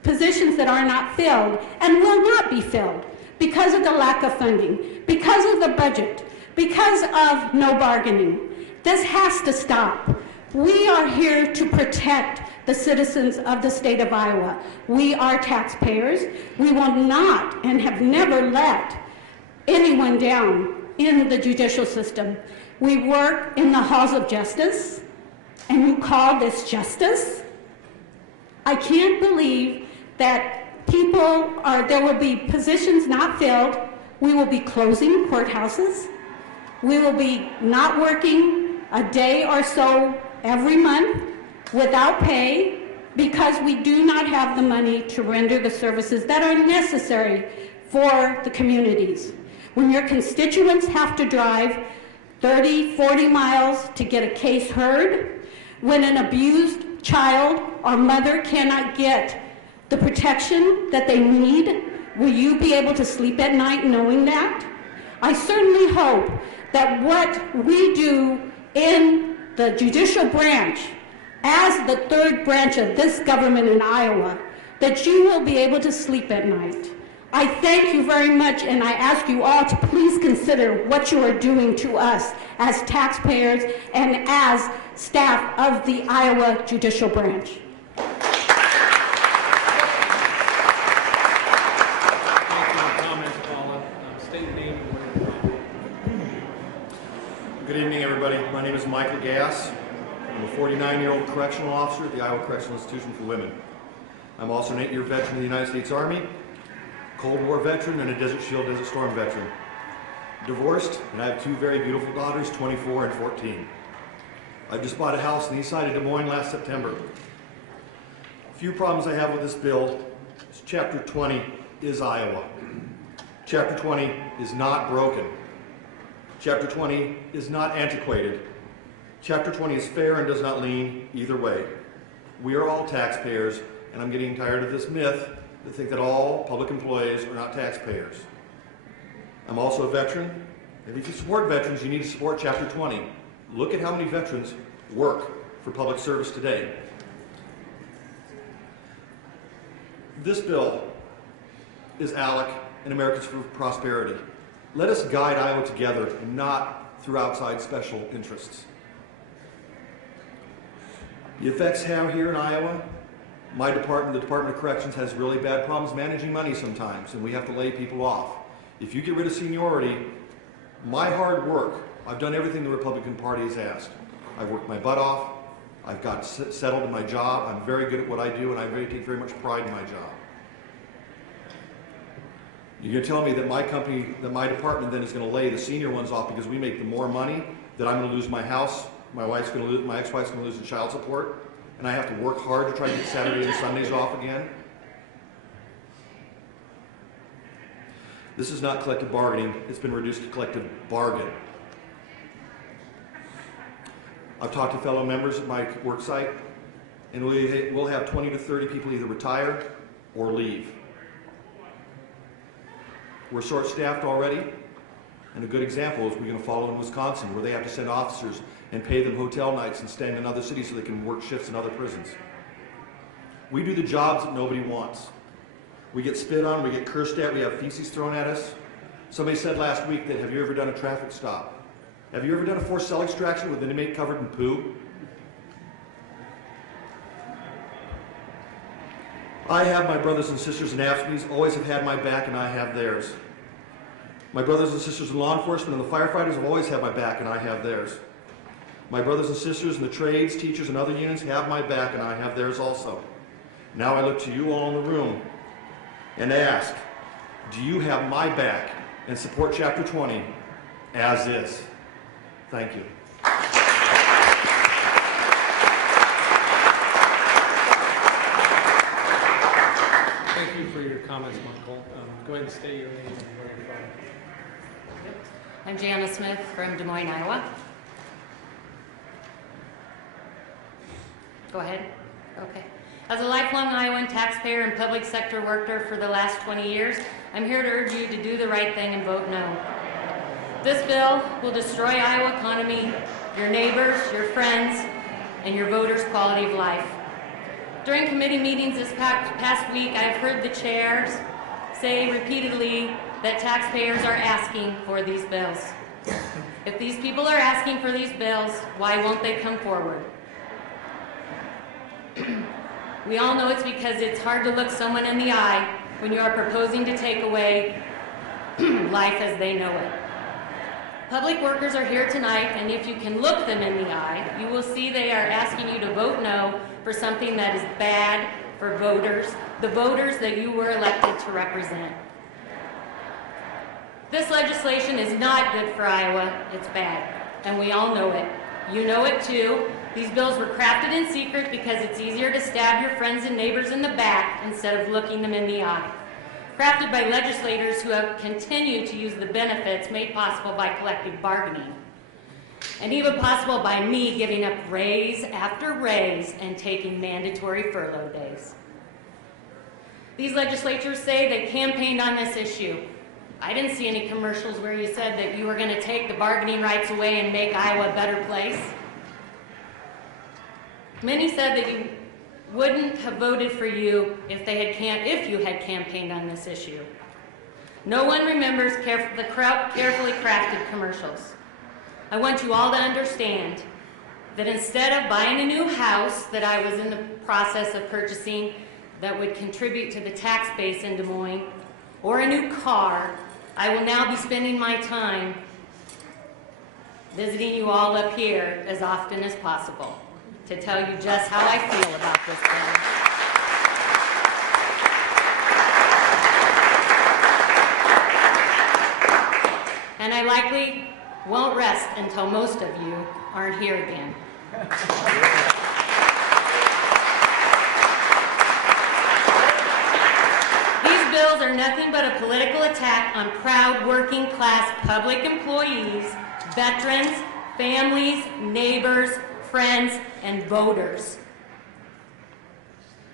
positions that are not filled and will not be filled because of the lack of funding, because of the budget, because of no bargaining. This has to stop. We are here to protect the citizens of the state of Iowa. We are taxpayers. We will not and have never let anyone down in the judicial system. We work in the halls of justice, and you call this justice? I can't believe that there will be positions not filled. We will be closing courthouses. We will be not working a day or so every month without pay because we do not have the money to render the services that are necessary for the communities. When your constituents have to drive 30, 40 miles to get a case heard, when an abused child or mother cannot get the protection that they need, will you be able to sleep at night knowing that? I certainly hope that what we do in the judicial branch, as the 3rd branch of this government in Iowa, that you will be able to sleep at night. I thank you very much, and I ask you all to please consider what you are doing to us as taxpayers and as staff of the Iowa Judicial Branch. Good evening, everybody. My name is Michael Gass. I'm a 49-year-old correctional officer at the Iowa Correctional Institution for Women. I'm also an 8-year veteran of the United States Army, Cold War veteran, and a Desert Shield, Desert Storm veteran. Divorced, and I have 2 very beautiful daughters, 24 and 14. I just bought a house on the east side of Des Moines last September. A few problems I have with this bill is Chapter 20 is Iowa. Chapter 20 is not broken. Chapter 20 is not antiquated. Chapter 20 is fair and does not lean either way. We are all taxpayers, and I'm getting tired of this myth that think that all public employees are not taxpayers. I'm also a veteran, and if you support veterans, you need to support Chapter 20. Look at how many veterans work for public service today. This bill is ALEC and Americans for Prosperity. Let us guide Iowa together and not through outside special interests. The effects here in Iowa, my department, the Department of Corrections, has really bad problems managing money sometimes, and we have to lay people off. If you get rid of seniority, my hard work, I've done everything the Republican Party has asked. I've worked my butt off. I've got settled in my job. I'm very good at what I do, and I take very much pride in my job. You're going to tell me that my company, that my department then is going to lay the senior ones off because we make them more money, that I'm going to lose my house, my ex-wife's going to lose the child support, and I have to work hard to try to get Saturday and Sundays off again? This is not collective bargaining. It's been reduced to collective bargain. I've talked to fellow members at my work site, and we'll have 20 to 30 people either retire or leave. We're short-staffed already, and a good example is we're going to follow in Wisconsin, where they have to send officers and pay them hotel nights and stand in other cities so they can work shifts in other prisons. We do the jobs that nobody wants. We get spit on, we get cursed at, we have feces thrown at us. Somebody said last week that, have you ever done a traffic stop? Have you ever done a forced cell extraction with an inmate covered in poo? I have my brothers and sisters in AFSCMEs, always have had my back, and I have theirs. My brothers and sisters in law enforcement and the firefighters have always had my back, and I have theirs. My brothers and sisters in the trades, teachers, and other unions have my back, and I have theirs also. Now I look to you all in the room and ask, do you have my back and support Chapter 20 as is? Thank you. Thank you for your comments, Michael. Go ahead and state your name and where you're from. I'm Jana Smith from Des Moines, Iowa. Go ahead. Okay. As a lifelong Iowan taxpayer and public sector worker for the last 20 years, I'm here to urge you to do the right thing and vote no. This bill will destroy Iowa economy, your neighbors, your friends, and your voters' quality of life. During committee meetings this past week, I've heard the chairs say repeatedly that taxpayers are asking for these bills. If these people are asking for these bills, why won't they come forward? We all know it's because it's hard to look someone in the eye when you are proposing to take away life as they know it. Public workers are here tonight, and if you can look them in the eye, you will see they are asking you to vote no for something that is bad for voters, the voters that you were elected to represent. This legislation is not good for Iowa. It's bad, and we all know it. You know it too. These bills were crafted in secret because it's easier to stab your friends and neighbors in the back instead of looking them in the eye. Crafted by legislators who have continued to use the benefits made possible by collective bargaining, and even possible by me giving up raise after raise and taking mandatory furlough days. These legislators say they campaigned on this issue. I didn't see any commercials where you said that you were going to take the bargaining rights away and make Iowa a better place. Many said that you wouldn't have voted for you if you had campaigned on this issue. No one remembers the carefully crafted commercials. I want you all to understand that instead of buying a new house that I was in the process of purchasing that would contribute to the tax base in Des Moines, or a new car, I will now be spending my time visiting you all up here as often as possible to tell you just how I feel about this bill. And I likely won't rest until most of you aren't here again. These bills are nothing but a political attack on proud working class public employees, veterans, families, neighbors, friends, and voters.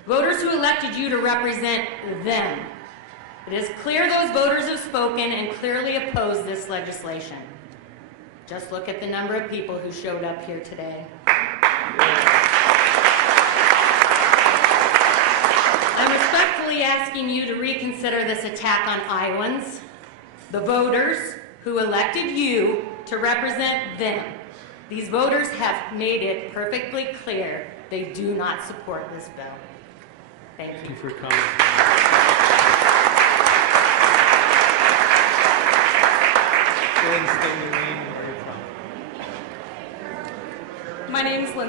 Voters who elected you to represent them. It is clear those voters have spoken and clearly opposed this legislation. Just look at the number of people who showed up here today. I'm respectfully asking you to reconsider this attack on Iowans, the voters who elected you to represent them. These voters have made it perfectly clear they do not support this bill. Thank you. Thank you for your comment.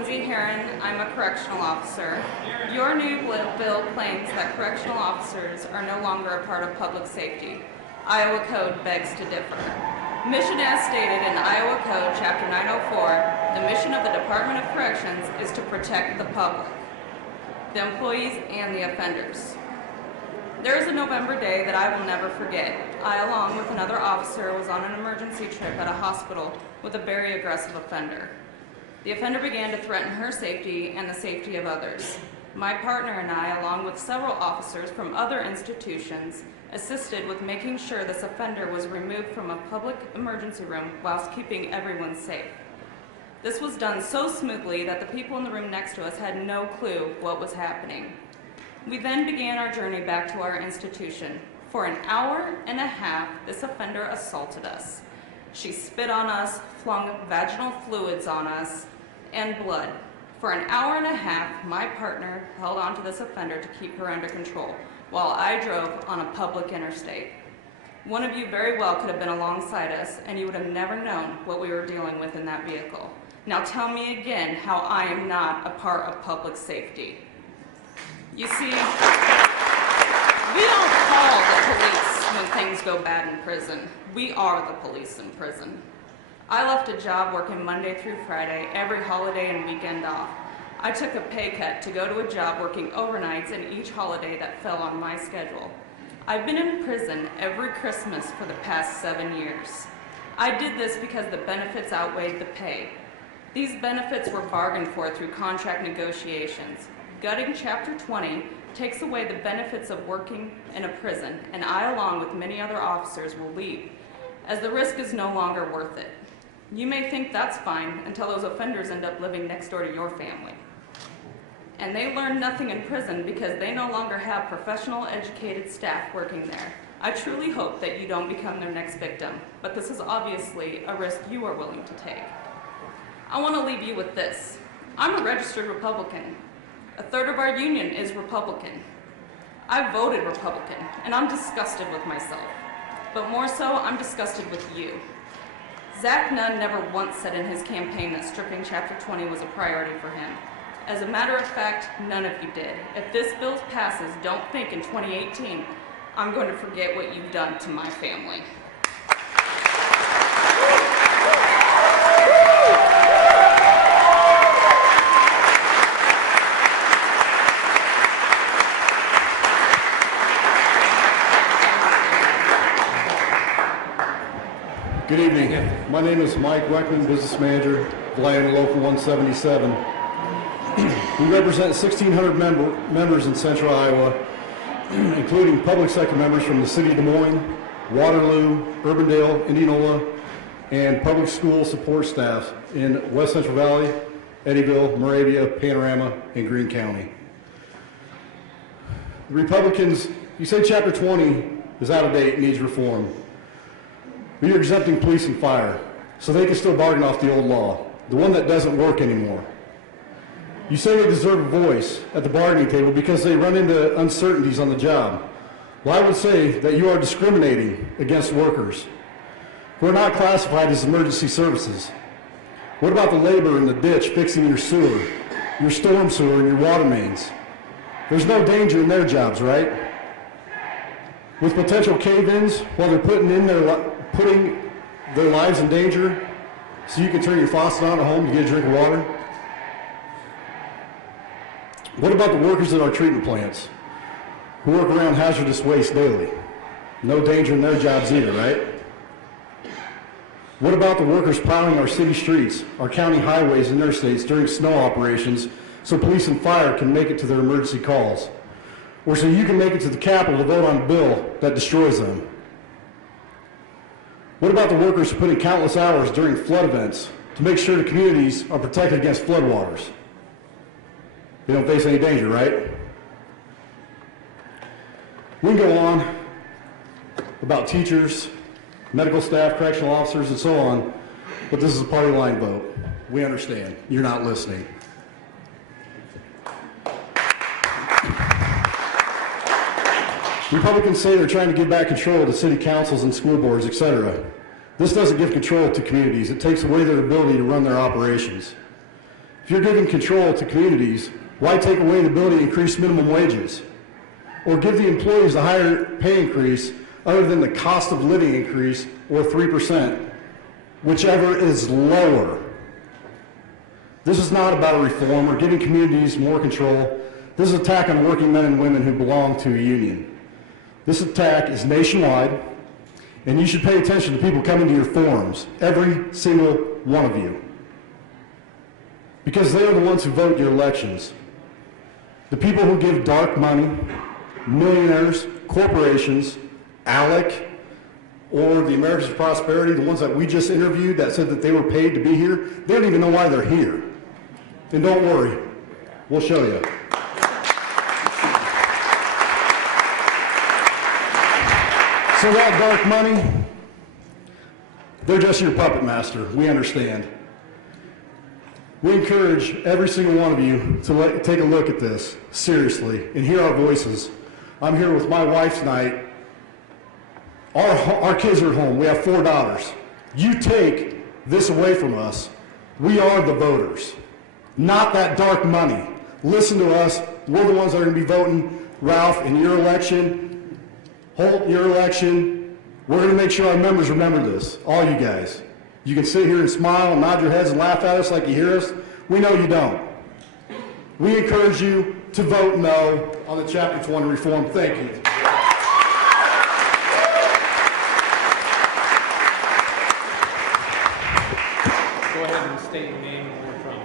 Lindsay Herron. I'm a correctional officer. Your new bill claims that correctional officers are no longer a part of public safety. Iowa Code begs to differ. Mission as stated in Iowa Code Chapter 904, the mission of the Department of Corrections is to protect the public, the employees, and the offenders. There is a November day that I will never forget. I, along with another officer, was on an emergency trip at a hospital with a very aggressive offender. The offender began to threaten her safety and the safety of others. My partner and I, along with several officers from other institutions, assisted with making sure this offender was removed from a public emergency room whilst keeping everyone safe. This was done so smoothly that the people in the room next to us had no clue what was happening. We then began our journey back to our institution. For an hour and a half, this offender assaulted us. She spit on us, flung vaginal fluids on us, and blood. For an hour and a half, my partner held on to this offender to keep her under control, while I drove on a public interstate. One of you very well could have been alongside us, and you would have never known what we were dealing with in that vehicle. Now tell me again how I am not a part of public safety. You see, we don't call the police when things go bad in prison. We are the police in prison. I left a job working Monday through Friday, every holiday and weekend off. I took a pay cut to go to a job working overnights and each holiday that fell on my schedule. I've been in prison every Christmas for the past 7 years. I did this because the benefits outweighed the pay. These benefits were bargained for through contract negotiations. Gutting Chapter 20 takes away the benefits of working in a prison, and I, along with many other officers, will leave, as the risk is no longer worth it. You may think that's fine until those offenders end up living next door to your family. And they learn nothing in prison because they no longer have professional, educated staff working there. I truly hope that you don't become their next victim, but this is obviously a risk you are willing to take. I want to leave you with this. I'm a registered Republican. A third of our union is Republican. I voted Republican, and I'm disgusted with myself. But more so, I'm disgusted with you. Zach Nunn never once said in his campaign that stripping Chapter 20 was a priority for him. As a matter of fact, none of you did. If this bill passes, don't think in 2018, I'm going to forget what you've done to my family. Good evening. My name is Mike Weckman, business manager, Land Local 177. We represent 1,600 members in central Iowa, including public sector members from the city of Des Moines, Waterloo, Urbandale, Indianola, and public school support staff in West Central Valley, Eddyville, Moravia, Panorama, and Greene County. The Republicans, you say Chapter 20 is out of date and needs reform. But you're exempting police and fire, so they can still bargain off the old law, the one that doesn't work anymore. You say they deserve a voice at the bargaining table because they run into uncertainties on the job. Well, I would say that you are discriminating against workers who are not classified as emergency services. What about the labor in the ditch fixing your sewer, your storm sewer, and your water mains? There's no danger in their jobs, right? With potential cave-ins while they're putting their lives in danger so you can turn your faucet on at home to get a drink of water? What about the workers at our treatment plants who work around hazardous waste daily? No danger in their jobs either, right? What about the workers plowing our city streets, our county highways and interstates during snow operations so police and fire can make it to their emergency calls? Or so you can make it to the Capitol to vote on a bill that destroys them? What about the workers who put in countless hours during flood events to make sure the communities are protected against floodwaters? They don't face any danger, right? We can go on about teachers, medical staff, correctional officers, and so on, but this is a party line vote. We understand. You're not listening. Republicans say they're trying to give back control to city councils and school boards, etc. This doesn't give control to communities. It takes away their ability to run their operations. If you're giving control to communities, why take away the ability to increase minimum wages? Or give the employees a higher pay increase other than the cost of living increase, or 3%, whichever is lower. This is not about a reform or giving communities more control. This is an attack on working men and women who belong to a union. This attack is nationwide, and you should pay attention to people coming to your forums, every single one of you, because they are the ones who vote your elections. The people who give dark money, millionaires, corporations, ALEC, or the Americans for Prosperity, the ones that we just interviewed that said that they were paid to be here, they don't even know why they're here. And don't worry, we'll show you. So that dark money, they're just your puppet master. We understand. We encourage every single one of you to take a look at this seriously and hear our voices. I'm here with my wife tonight. Our kids are at home. We have 4 daughters. You take this away from us, we are the voters, not that dark money. Listen to us. We're the ones that are going to be voting, Ralph, in your election, Holt, your election. We're going to make sure our members remember this, all you guys. You can sit here and smile and nod your heads and laugh at us like you hear us. We know you don't. We encourage you to vote no on the Chapter 20 reform. Thank you. Go ahead and state your name and where you're from.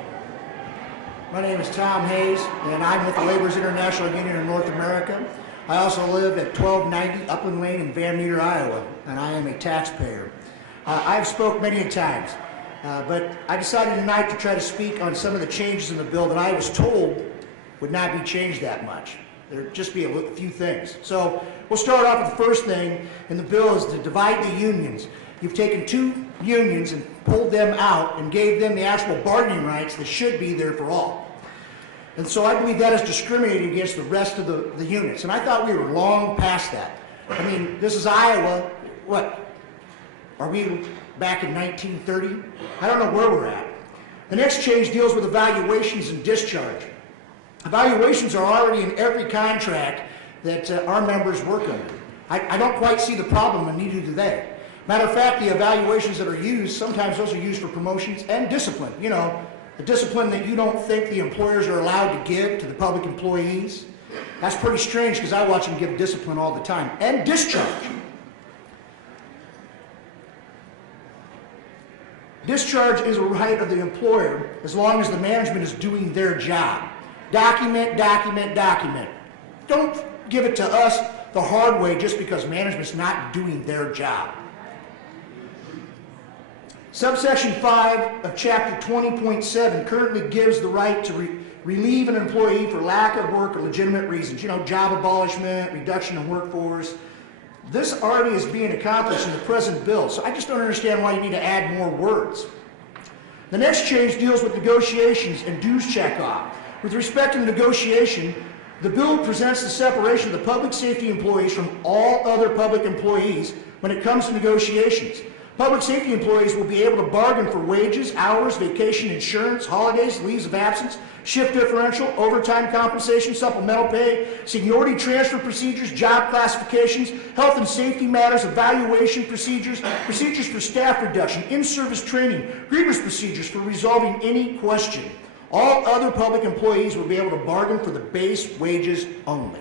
My name is Tom Hayes, and I'm with the Laborers International Union of North America. I also live at 1290 Upland Lane in Van Meter, Iowa, and I am a taxpayer. I've spoke many times, but I decided tonight to try to speak on some of the changes in the bill that I was told would not be changed that much. There'd just be a few things. So we'll start off with the first thing in the bill is to divide the unions. You've taken 2 unions and pulled them out and gave them the actual bargaining rights that should be there for all. And so I believe that is discriminating against the rest of the units. And I thought we were long past that. I mean, this is Iowa. What? Are we back in 1930? I don't know where we're at. The next change deals with evaluations and discharge. Evaluations are already in every contract that our members work under. I don't quite see the problem, and neither do they. Matter of fact, the evaluations that are used, sometimes those are used for promotions and discipline. You know, the discipline that you don't think the employers are allowed to give to the public employees. That's pretty strange because I watch them give discipline all the time. And discharge. Discharge is a right of the employer as long as the management is doing their job. Document, document, document. Don't give it to us the hard way just because management's not doing their job. Subsection 5 of Chapter 20.7 currently gives the right to relieve an employee for lack of work or legitimate reasons. You know, job abolishment, reduction in workforce. This already is being accomplished in the present bill, so I just don't understand why you need to add more words. The next change deals with negotiations and dues checkoff. With respect to negotiation, the bill presents the separation of the public safety employees from all other public employees when it comes to negotiations. Public safety employees will be able to bargain for wages, hours, vacation insurance, holidays, leaves of absence, shift differential, overtime compensation, supplemental pay, seniority transfer procedures, job classifications, health and safety matters, evaluation procedures, procedures for staff reduction, in-service training, grievance procedures for resolving any question. All other public employees will be able to bargain for the base wages only.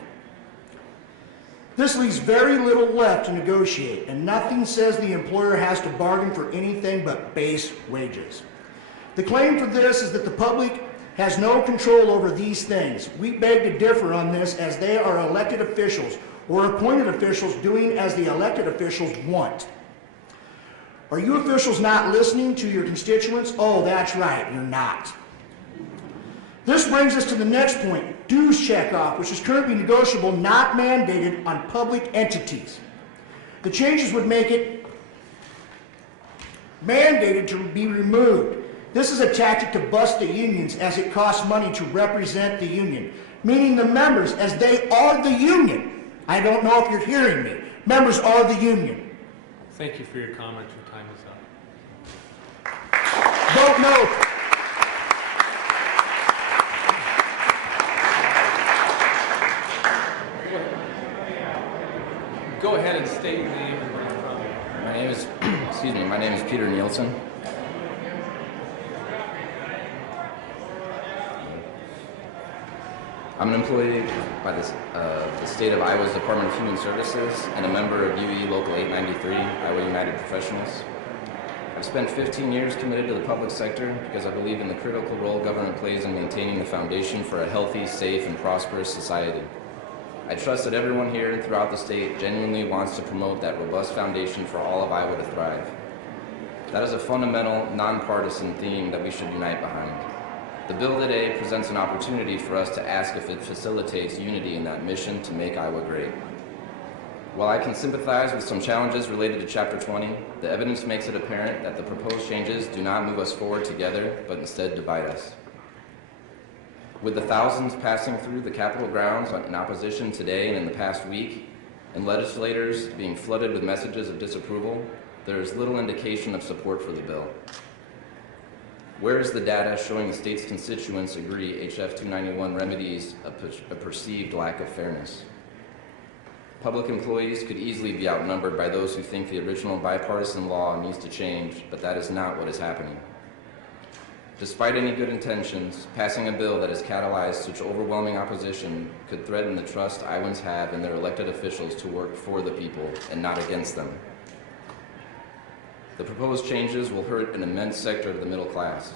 This leaves very little left to negotiate, and nothing says the employer has to bargain for anything but base wages. The claim for this is that the public has no control over these things. We beg to differ on this, as they are elected officials or appointed officials doing as the elected officials want. Are you officials not listening to your constituents? Oh, that's right, you're not. This brings us to the next point, dues checkoff, which is currently negotiable, not mandated on public entities. The changes would make it mandated to be removed. This is a tactic to bust the unions, as it costs money to represent the union, meaning the members, as they are the union. I don't know if you're hearing me. Members are the union. Thank you for your comment. Your time is up. Vote no. ahead and state your name and where you're from. My name is, my name is Peter Nielsen. I'm an employee by the state of Iowa's Department of Human Services and a member of UE Local 893, Iowa United Professionals. I've spent 15 years committed to the public sector because I believe in the critical role government plays in maintaining the foundation for a healthy, safe, and prosperous society. I trust that everyone here and throughout the state genuinely wants to promote that robust foundation for all of Iowa to thrive. That is a fundamental, nonpartisan theme that we should unite behind. The bill today presents an opportunity for us to ask if it facilitates unity in that mission to make Iowa great. While I can sympathize with some challenges related to Chapter 20, the evidence makes it apparent that the proposed changes do not move us forward together, but instead divide us. With the thousands passing through the Capitol grounds in opposition today and in the past week, and legislators being flooded with messages of disapproval, there is little indication of support for the bill. Where is the data showing the state's constituents agree HF 291 remedies a perceived lack of fairness? Public employees could easily be outnumbered by those who think the original bipartisan law needs to change, but that is not what is happening. Despite any good intentions, passing a bill that has catalyzed such overwhelming opposition could threaten the trust Iowans have in their elected officials to work for the people and not against them. The proposed changes will hurt an immense sector of the middle class,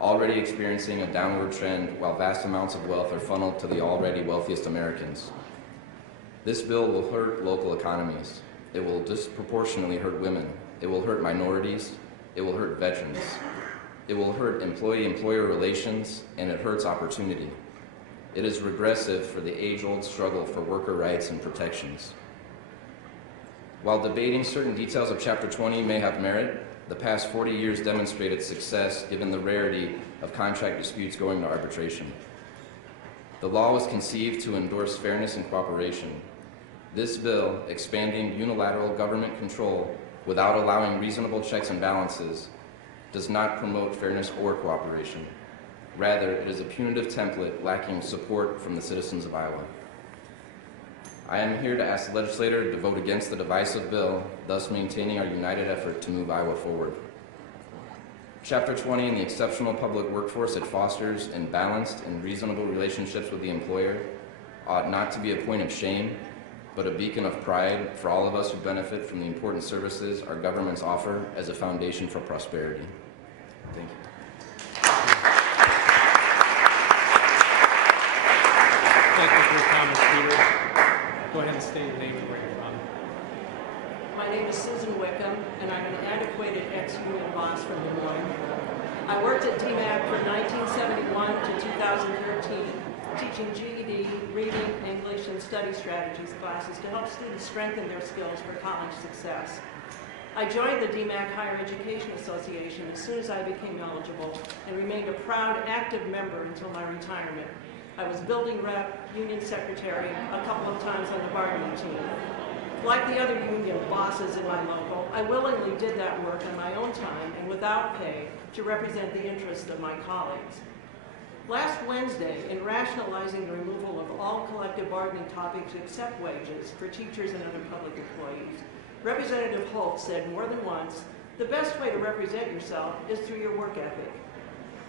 already experiencing a downward trend while vast amounts of wealth are funneled to the already wealthiest Americans. This bill will hurt local economies. It will disproportionately hurt women. It will hurt minorities. It will hurt veterans. It will hurt employee-employer relations, and it hurts opportunity. It is regressive for the age-old struggle for worker rights and protections. While debating certain details of Chapter 20 may have merit, the past 40 years demonstrated success given the rarity of contract disputes going to arbitration. The law was conceived to endorse fairness and cooperation. This bill, expanding unilateral government control without allowing reasonable checks and balances, does not promote fairness or cooperation. Rather, it is a punitive template lacking support from the citizens of Iowa. I am here to ask the legislator to vote against the divisive bill, thus maintaining our united effort to move Iowa forward. Chapter 20 and the exceptional public workforce it fosters in balanced and reasonable relationships with the employer ought not to be a point of shame, but a beacon of pride for all of us who benefit from the important services our governments offer as a foundation for prosperity. Thank you. Thank you for your comments, Peter. Go ahead and state your name and where you're from. My name is Susan Wickham, and I'm an antiquated ex-union boss from Des Moines. I worked at DMAC from 1971 to 2013, teaching GED, reading, English, and study strategies classes to help students strengthen their skills for college success. I joined the DMAC Higher Education Association as soon as I became eligible and remained a proud, active member until my retirement. I was building rep, union secretary, a couple of times on the bargaining team. Like the other union bosses in my local, I willingly did that work on my own time and without pay to represent the interests of my colleagues. Last Wednesday, in rationalizing the removal of all collective bargaining topics except wages for teachers and other public employees, Representative Holt said more than once, the best way to represent yourself is through your work ethic.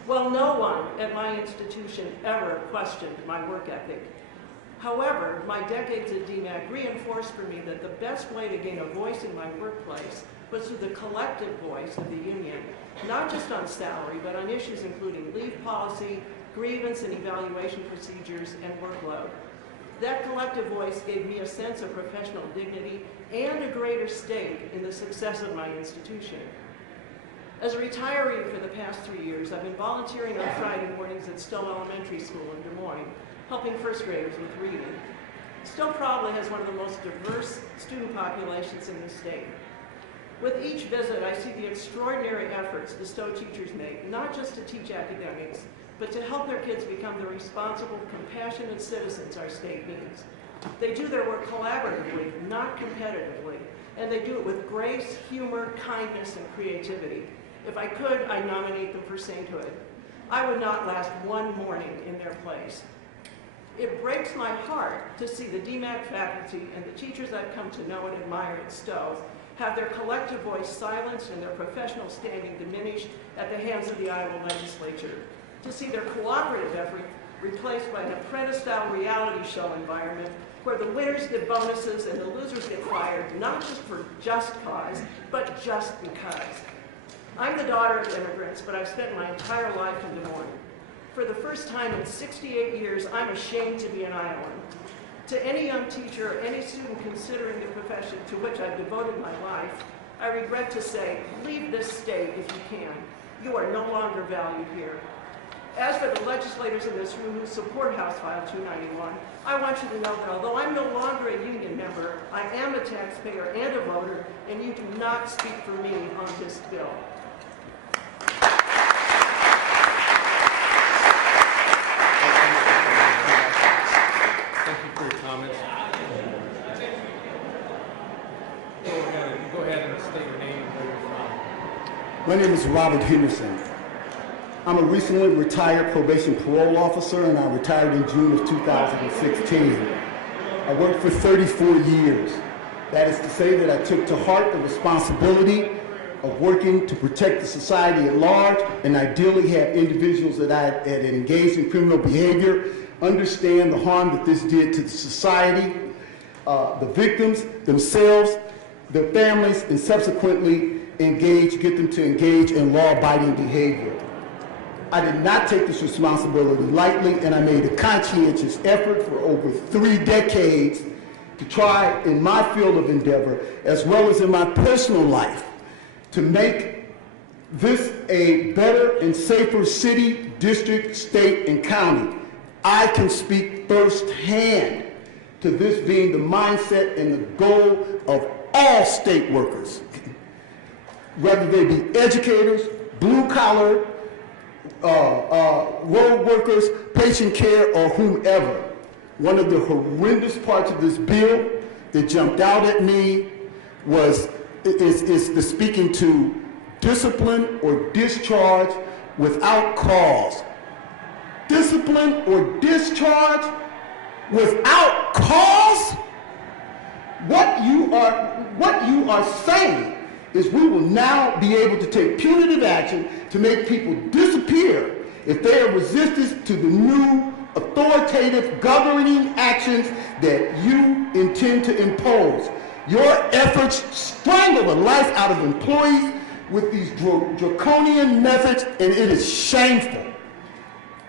Well, no one at my institution ever questioned my work ethic. However, my decades at DMAC reinforced for me that the best way to gain a voice in my workplace was through the collective voice of the union, not just on salary, but on issues including leave policy, grievance and evaluation procedures, and workload. That collective voice gave me a sense of professional dignity and a greater stake in the success of my institution. As a retiree for the past 3 years, I've been volunteering on Friday mornings at Stowe Elementary School in Des Moines, helping first graders with reading. Stowe probably has one of the most diverse student populations in the state. With each visit, I see the extraordinary efforts the Stowe teachers make, not just to teach academics, but to help their kids become the responsible, compassionate citizens our state needs. They do their work collaboratively, not competitively, and they do it with grace, humor, kindness, and creativity. If I could, I'd nominate them for sainthood. I would not last one morning in their place. It breaks my heart to see the DMAC faculty and the teachers I've come to know and admire at Stowe have their collective voice silenced and their professional standing diminished at the hands of the Iowa legislature. To see their cooperative effort replaced by an apprentice-style reality show environment where the winners get bonuses and the losers get fired, not just for just cause, but just because. I'm the daughter of immigrants, but I've spent my entire life in Des Moines. For the first time in 68 years, I'm ashamed to be an Iowan. To any young teacher or any student considering the profession to which I've devoted my life, I regret to say, leave this state if you can. You are no longer valued here. As for the legislators in this room who support House File 291, I want you to know that although I'm no longer a union member, I am a taxpayer and a voter, and you do not speak for me on this bill. Thank you for your comments. Go ahead and state your name and where you're from. My name is Robert Henderson. I'm a recently retired probation parole officer, and I retired in June of 2016. I worked for 34 years. That is to say that I took to heart the responsibility of working to protect the society at large, and ideally have individuals that I had engaged in criminal behavior understand the harm that this did to the society, the victims themselves, their families, and subsequently get them to engage in law-abiding behavior. I did not take this responsibility lightly, and I made a conscientious effort for over 3 decades to try in my field of endeavor, as well as in my personal life, to make this a better and safer city, district, state, and county. I can speak firsthand to this being the mindset and the goal of all state workers, whether they be educators, blue-collar, road workers, patient care, or whomever. One of the horrendous parts of this bill that jumped out at me is the speaking to discipline or discharge without cause. Discipline or discharge without cause? What you are saying is we will now be able to take punitive action to make people disappear if they are resistant to the new authoritative governing actions that you intend to impose. Your efforts strangle the life out of employees with these draconian methods, and it is shameful.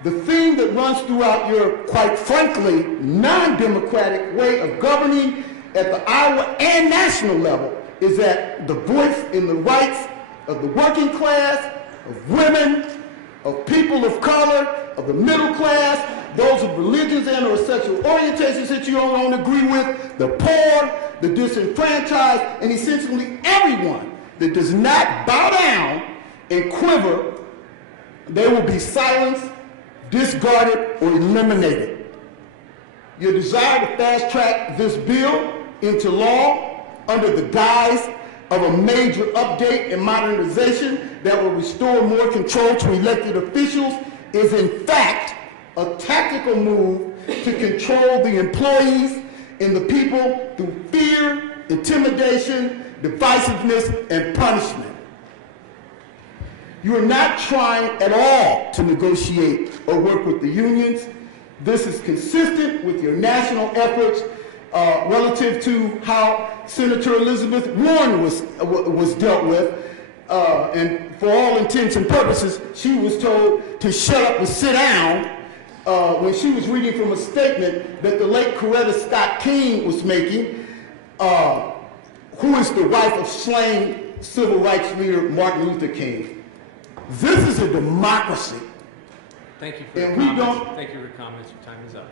The theme that runs throughout your, quite frankly, non-democratic way of governing at the Iowa and national level is that the voice and the rights of the working class, of women, of people of color, of the middle class, those of religions and or sexual orientations that you don't agree with, the poor, the disenfranchised, and essentially everyone that does not bow down and quiver, they will be silenced, discarded, or eliminated. Your desire to fast track this bill into law under the guise of a major update and modernization that will restore more control to elected officials is in fact a tactical move to control the employees and the people through fear, intimidation, divisiveness, and punishment. You are not trying at all to negotiate or work with the unions. This is consistent with your national efforts relative to how Senator Elizabeth Warren was dealt with. And for all intents and purposes, she was told to shut up and sit down when she was reading from a statement that the late Coretta Scott King was making, who is the wife of slain civil rights leader Martin Luther King. This is a democracy. Thank you for your comments. Thank you for your comments. Your time is up.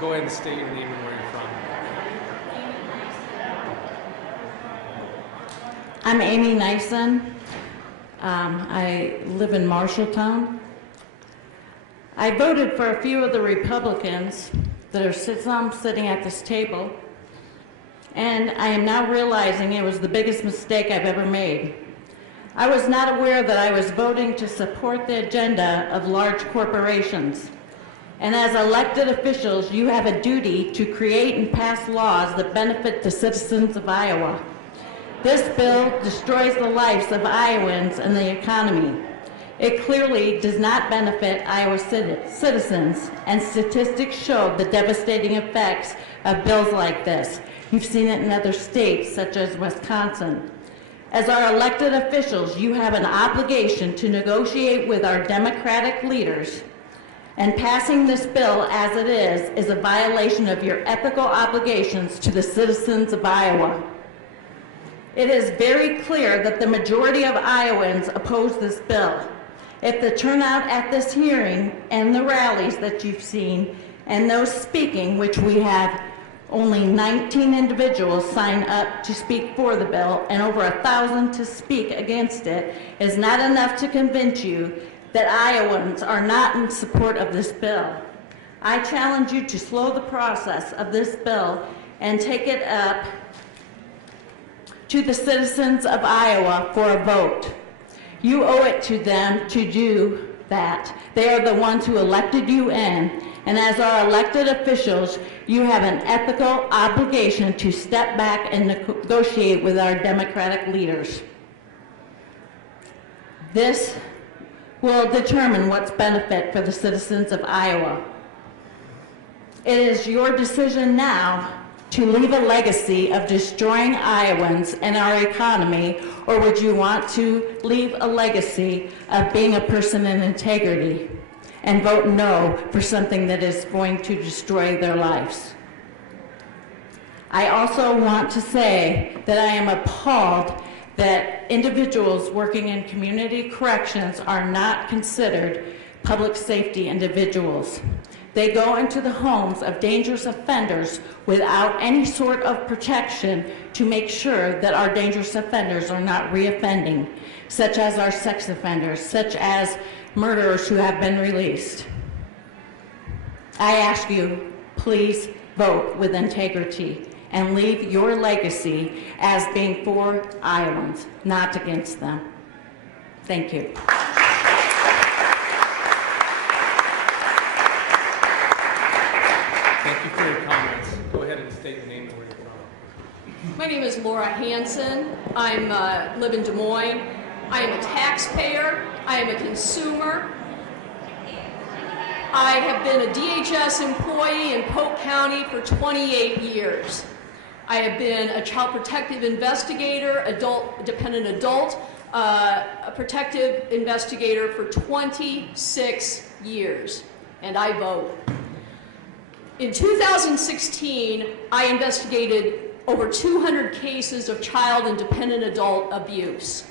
Go ahead and state your name and where you're from. I'm Amy Nyson. I live in Marshalltown. I voted for a few of the Republicans that are sitting at this table, and I am now realizing it was the biggest mistake I've ever made. I was not aware that I was voting to support the agenda of large corporations. And as elected officials, you have a duty to create and pass laws that benefit the citizens of Iowa. This bill destroys the lives of Iowans and the economy. It clearly does not benefit Iowa citizens, and statistics show the devastating effects of bills like this. You've seen it in other states, such as Wisconsin. As our elected officials, you have an obligation to negotiate with our Democratic leaders, and passing this bill as it is a violation of your ethical obligations to the citizens of Iowa. It is very clear that the majority of Iowans oppose this bill. If the turnout at this hearing and the rallies that you've seen and those speaking, which we have only 19 individuals sign up to speak for the bill and over 1,000 to speak against it, is not enough to convince you that Iowans are not in support of this bill. I challenge you to slow the process of this bill and take it up to the citizens of Iowa for a vote. You owe it to them to do that. They are the ones who elected you in, and as our elected officials, you have an ethical obligation to step back and negotiate with our Democratic leaders. This will determine what's benefit for the citizens of Iowa. It is your decision now to leave a legacy of destroying Iowans and our economy, or would you want to leave a legacy of being a person in integrity and vote no for something that is going to destroy their lives? I also want to say that I am appalled that individuals working in community corrections are not considered public safety individuals. They go into the homes of dangerous offenders without any sort of protection to make sure that our dangerous offenders are not reoffending, such as our sex offenders, such as murderers who have been released. I ask you, please vote with integrity and leave your legacy as being for Iowans, not against them. Thank you. Thank you for your comments. Go ahead and state your name and where you're from. My name is Laura Hansen. I live in Des Moines. I am a taxpayer. I am a consumer. I have been a DHS employee in Polk County for 28 years. I have been a child protective investigator, dependent adult protective investigator for 26 years, and I vote. In 2016, I investigated over 200 cases of child and dependent adult abuse.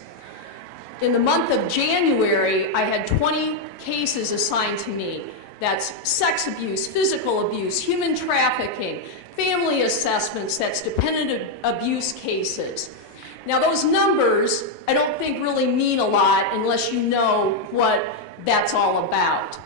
In the month of January, I had 20 cases assigned to me. That's sex abuse, physical abuse, human trafficking, family assessments, that's dependent abuse cases. Now those numbers, I don't think really mean a lot unless you know what that's all about.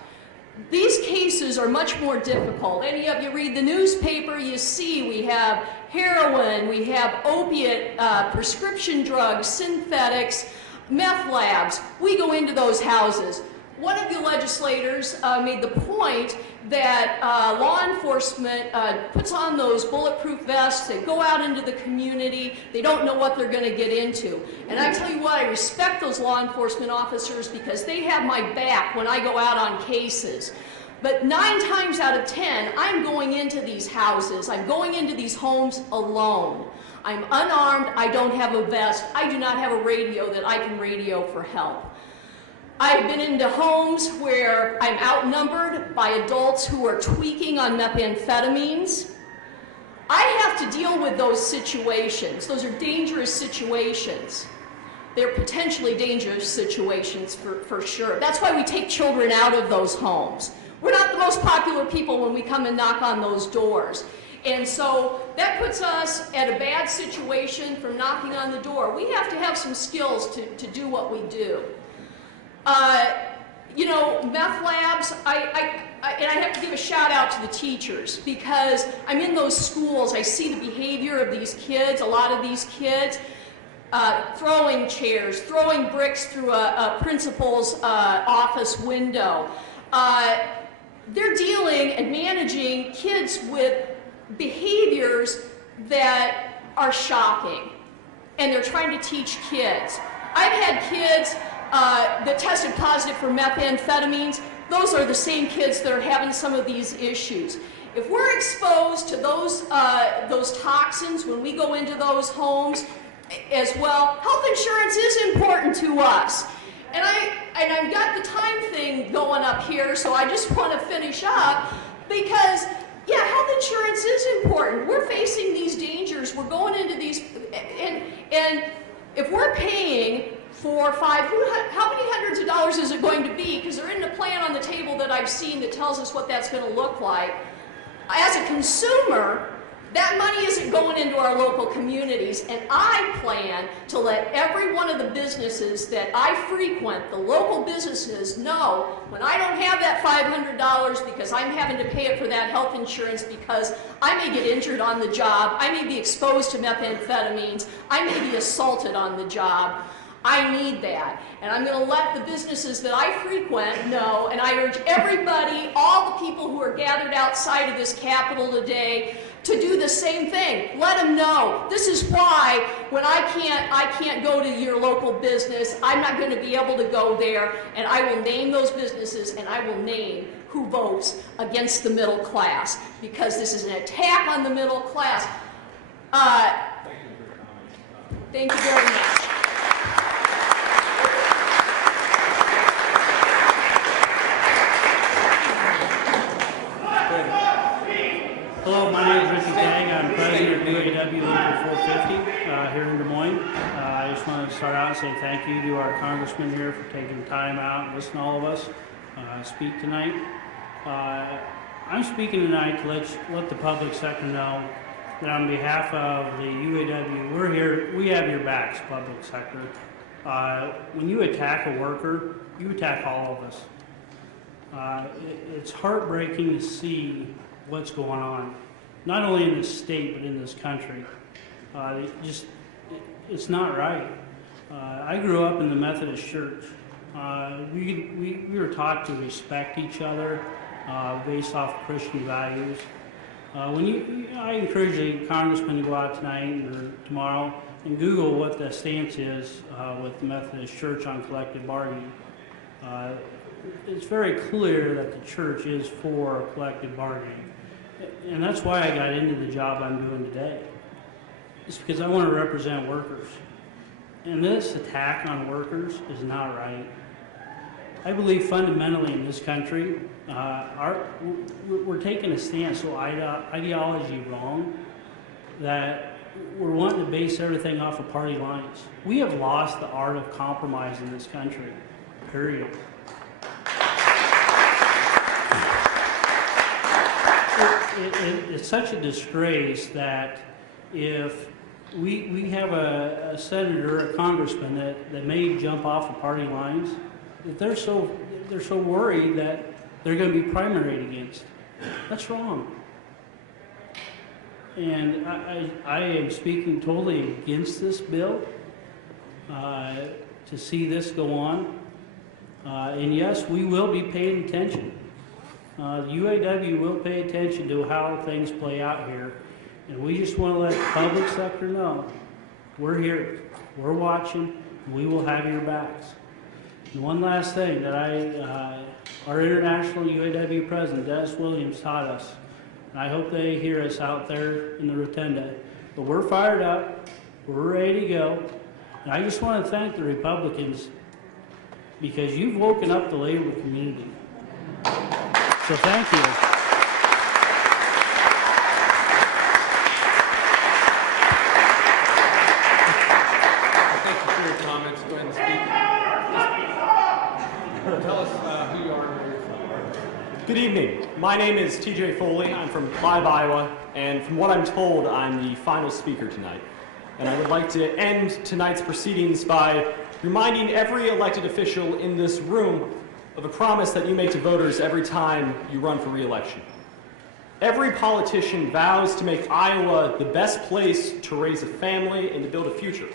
These cases are much more difficult. Any of you read the newspaper, you see we have heroin, we have opiate prescription drugs, synthetics, meth labs. We go into those houses. One of you legislators made the point that law enforcement puts on those bulletproof vests, they go out into the community, they don't know what they're going to get into. And I tell you what, I respect those law enforcement officers because they have my back when I go out on cases. But 9 times out of 10, I'm going into these houses, I'm going into these homes alone. I'm unarmed, I don't have a vest, I do not have a radio that I can radio for help. I've been into homes where I'm outnumbered by adults who are tweaking on methamphetamines. I have to deal with those situations. Those are dangerous situations. They're potentially dangerous situations for sure. That's why we take children out of those homes. We're not the most popular people when we come and knock on those doors. And so that puts us at a bad situation for knocking on the door. We have to have some skills to do what we do. You know, meth labs, and I have to give a shout out to the teachers, because I'm in those schools, I see the behavior of these kids, a lot of these kids, throwing chairs, throwing bricks through a principal's office window. They're dealing and managing kids with behaviors that are shocking, and they're trying to teach kids. I've had kids that tested positive for methamphetamines. Those are the same kids that are having some of these issues. If we're exposed to those toxins when we go into those homes as well, health insurance is important to us. And I've got the time thing going up here, so I just want to finish up, because yeah, health insurance is important. We're facing these dangers. We're going into these, and if we're paying for how many hundreds of dollars is it going to be? Because there isn't a plan on the table that I've seen that tells us what that's going to look like. As a consumer, that money isn't going into our local communities, and I plan to let every one of the businesses that I frequent, the local businesses, know when I don't have that $500 because I'm having to pay it for that health insurance because I may get injured on the job, I may be exposed to methamphetamines, I may be assaulted on the job. I need that. And I'm going to let the businesses that I frequent know, and I urge everybody, all the people who are gathered outside of this Capitol today, to do the same thing. Let them know. This is why when I can't go to your local business, I'm not going to be able to go there, and I will name those businesses, and I will name who votes against the middle class, because this is an attack on the middle class. Thank you very much. Hello, my name is Ricky Tang. I'm president of UAW Local 450 here in Des Moines. I just want to start out and say thank you to our congressman here for taking time out and listening to all of us speak tonight. I'm speaking tonight to let the public sector know that on behalf of the UAW, we're here, we have your backs, public sector. When you attack a worker, you attack all of us. It's heartbreaking to see what's going on, not only in this state but in this country. It's not right. I grew up in the Methodist Church. We were taught to respect each other based off Christian values. I encourage the congressman to go out tonight or tomorrow and Google what the stance is with the Methodist Church on collective bargaining. It's very clear that the church is for collective bargaining. And that's why I got into the job I'm doing today. It's because I want to represent workers. And this attack on workers is not right. I believe fundamentally in this country, we're taking a stance so ideology wrong that we're wanting to base everything off of party lines. We have lost the art of compromise in this country, period. It's such a disgrace that if we have a senator, a congressman that may jump off of party lines, that they're so worried that they're going to be primaried against. That's wrong. And I am speaking totally against this bill to see this go on. And yes, we will be paying attention. The UAW will pay attention to how things play out here, and we just want to let the public sector know we're here, we're watching, and we will have your backs. And one last thing that our international UAW president, Dennis Williams, taught us, and I hope they hear us out there in the rotunda, but we're fired up, we're ready to go, and I just want to thank the Republicans because you've woken up the labor community. So thank you. Thank you for your comments. Go ahead and speak. Tell us who you are and where you're from. Good evening. My name is TJ Foley. I'm from Clive, Iowa, and from what I'm told, I'm the final speaker tonight. And I would like to end tonight's proceedings by reminding every elected official in this room of a promise that you make to voters every time you run for re-election. Every politician vows to make Iowa the best place to raise a family and to build a future.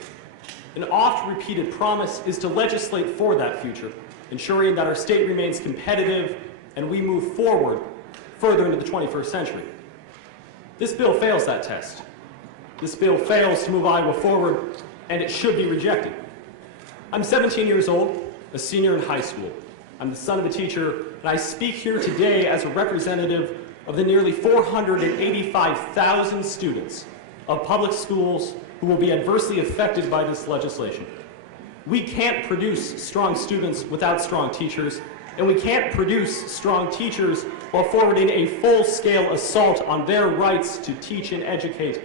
An oft-repeated promise is to legislate for that future, ensuring that our state remains competitive and we move forward further into the 21st century. This bill fails that test. This bill fails to move Iowa forward, and it should be rejected. I'm 17 years old, a senior in high school. I'm the son of a teacher, and I speak here today as a representative of the nearly 485,000 students of public schools who will be adversely affected by this legislation. We can't produce strong students without strong teachers, and we can't produce strong teachers while forwarding a full-scale assault on their rights to teach and educate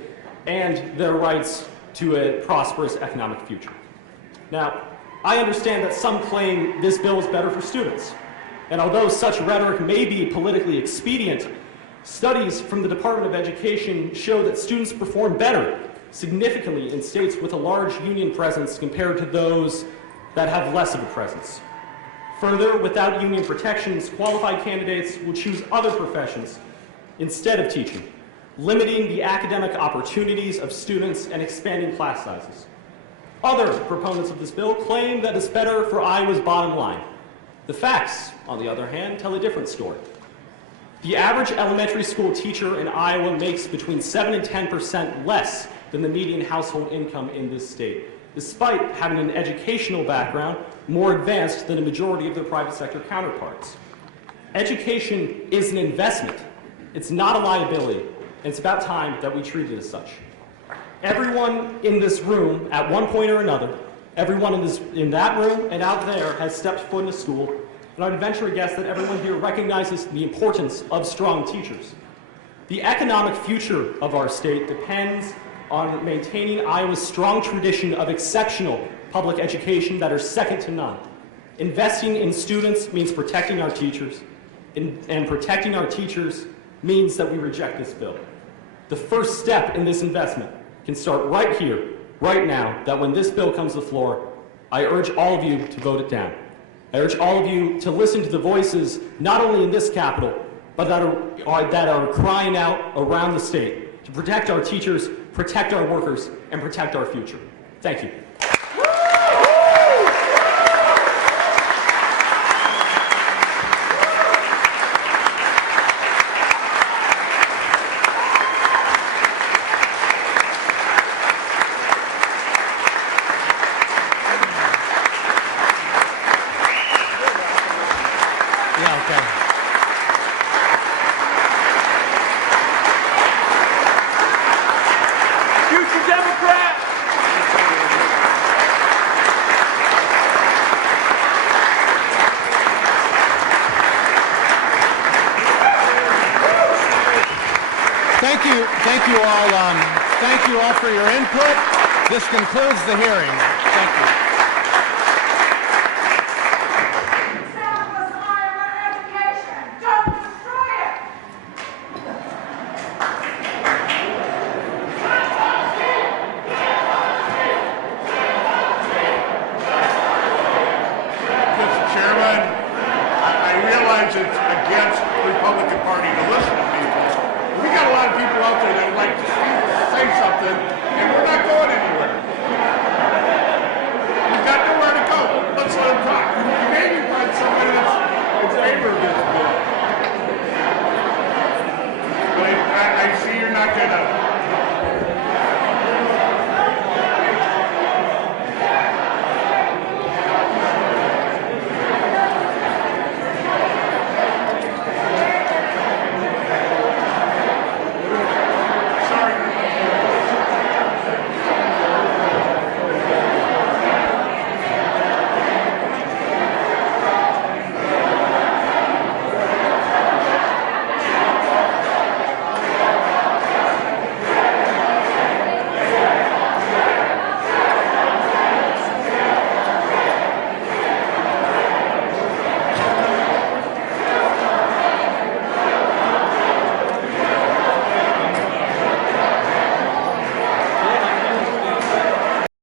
and their rights to a prosperous economic future. Now, I understand that some claim this bill is better for students, and although such rhetoric may be politically expedient, studies from the Department of Education show that students perform better significantly in states with a large union presence compared to those that have less of a presence. Further, without union protections, qualified candidates will choose other professions instead of teaching, limiting the academic opportunities of students and expanding class sizes. Other proponents of this bill claim that it's better for Iowa's bottom line. The facts, on the other hand, tell a different story. The average elementary school teacher in Iowa makes between 7 and 10% less than the median household income in this state, despite having an educational background more advanced than a majority of their private sector counterparts. Education is an investment. It's not a liability, and it's about time that we treat it as such. Everyone in this room, at one point or another, everyone in that room and out there has stepped foot in a school, and I'd venture a guess that everyone here recognizes the importance of strong teachers. The economic future of our state depends on maintaining Iowa's strong tradition of exceptional public education that are second to none. Investing in students means protecting our teachers, and protecting our teachers means that we reject this bill. The first step in this investment can start right here, right now, that when this bill comes to the floor, I urge all of you to vote it down. I urge all of you to listen to the voices, not only in this Capitol, but that are crying out around the state to protect our teachers, protect our workers, and protect our future. Thank you. Thank you all for your input. This concludes the hearing.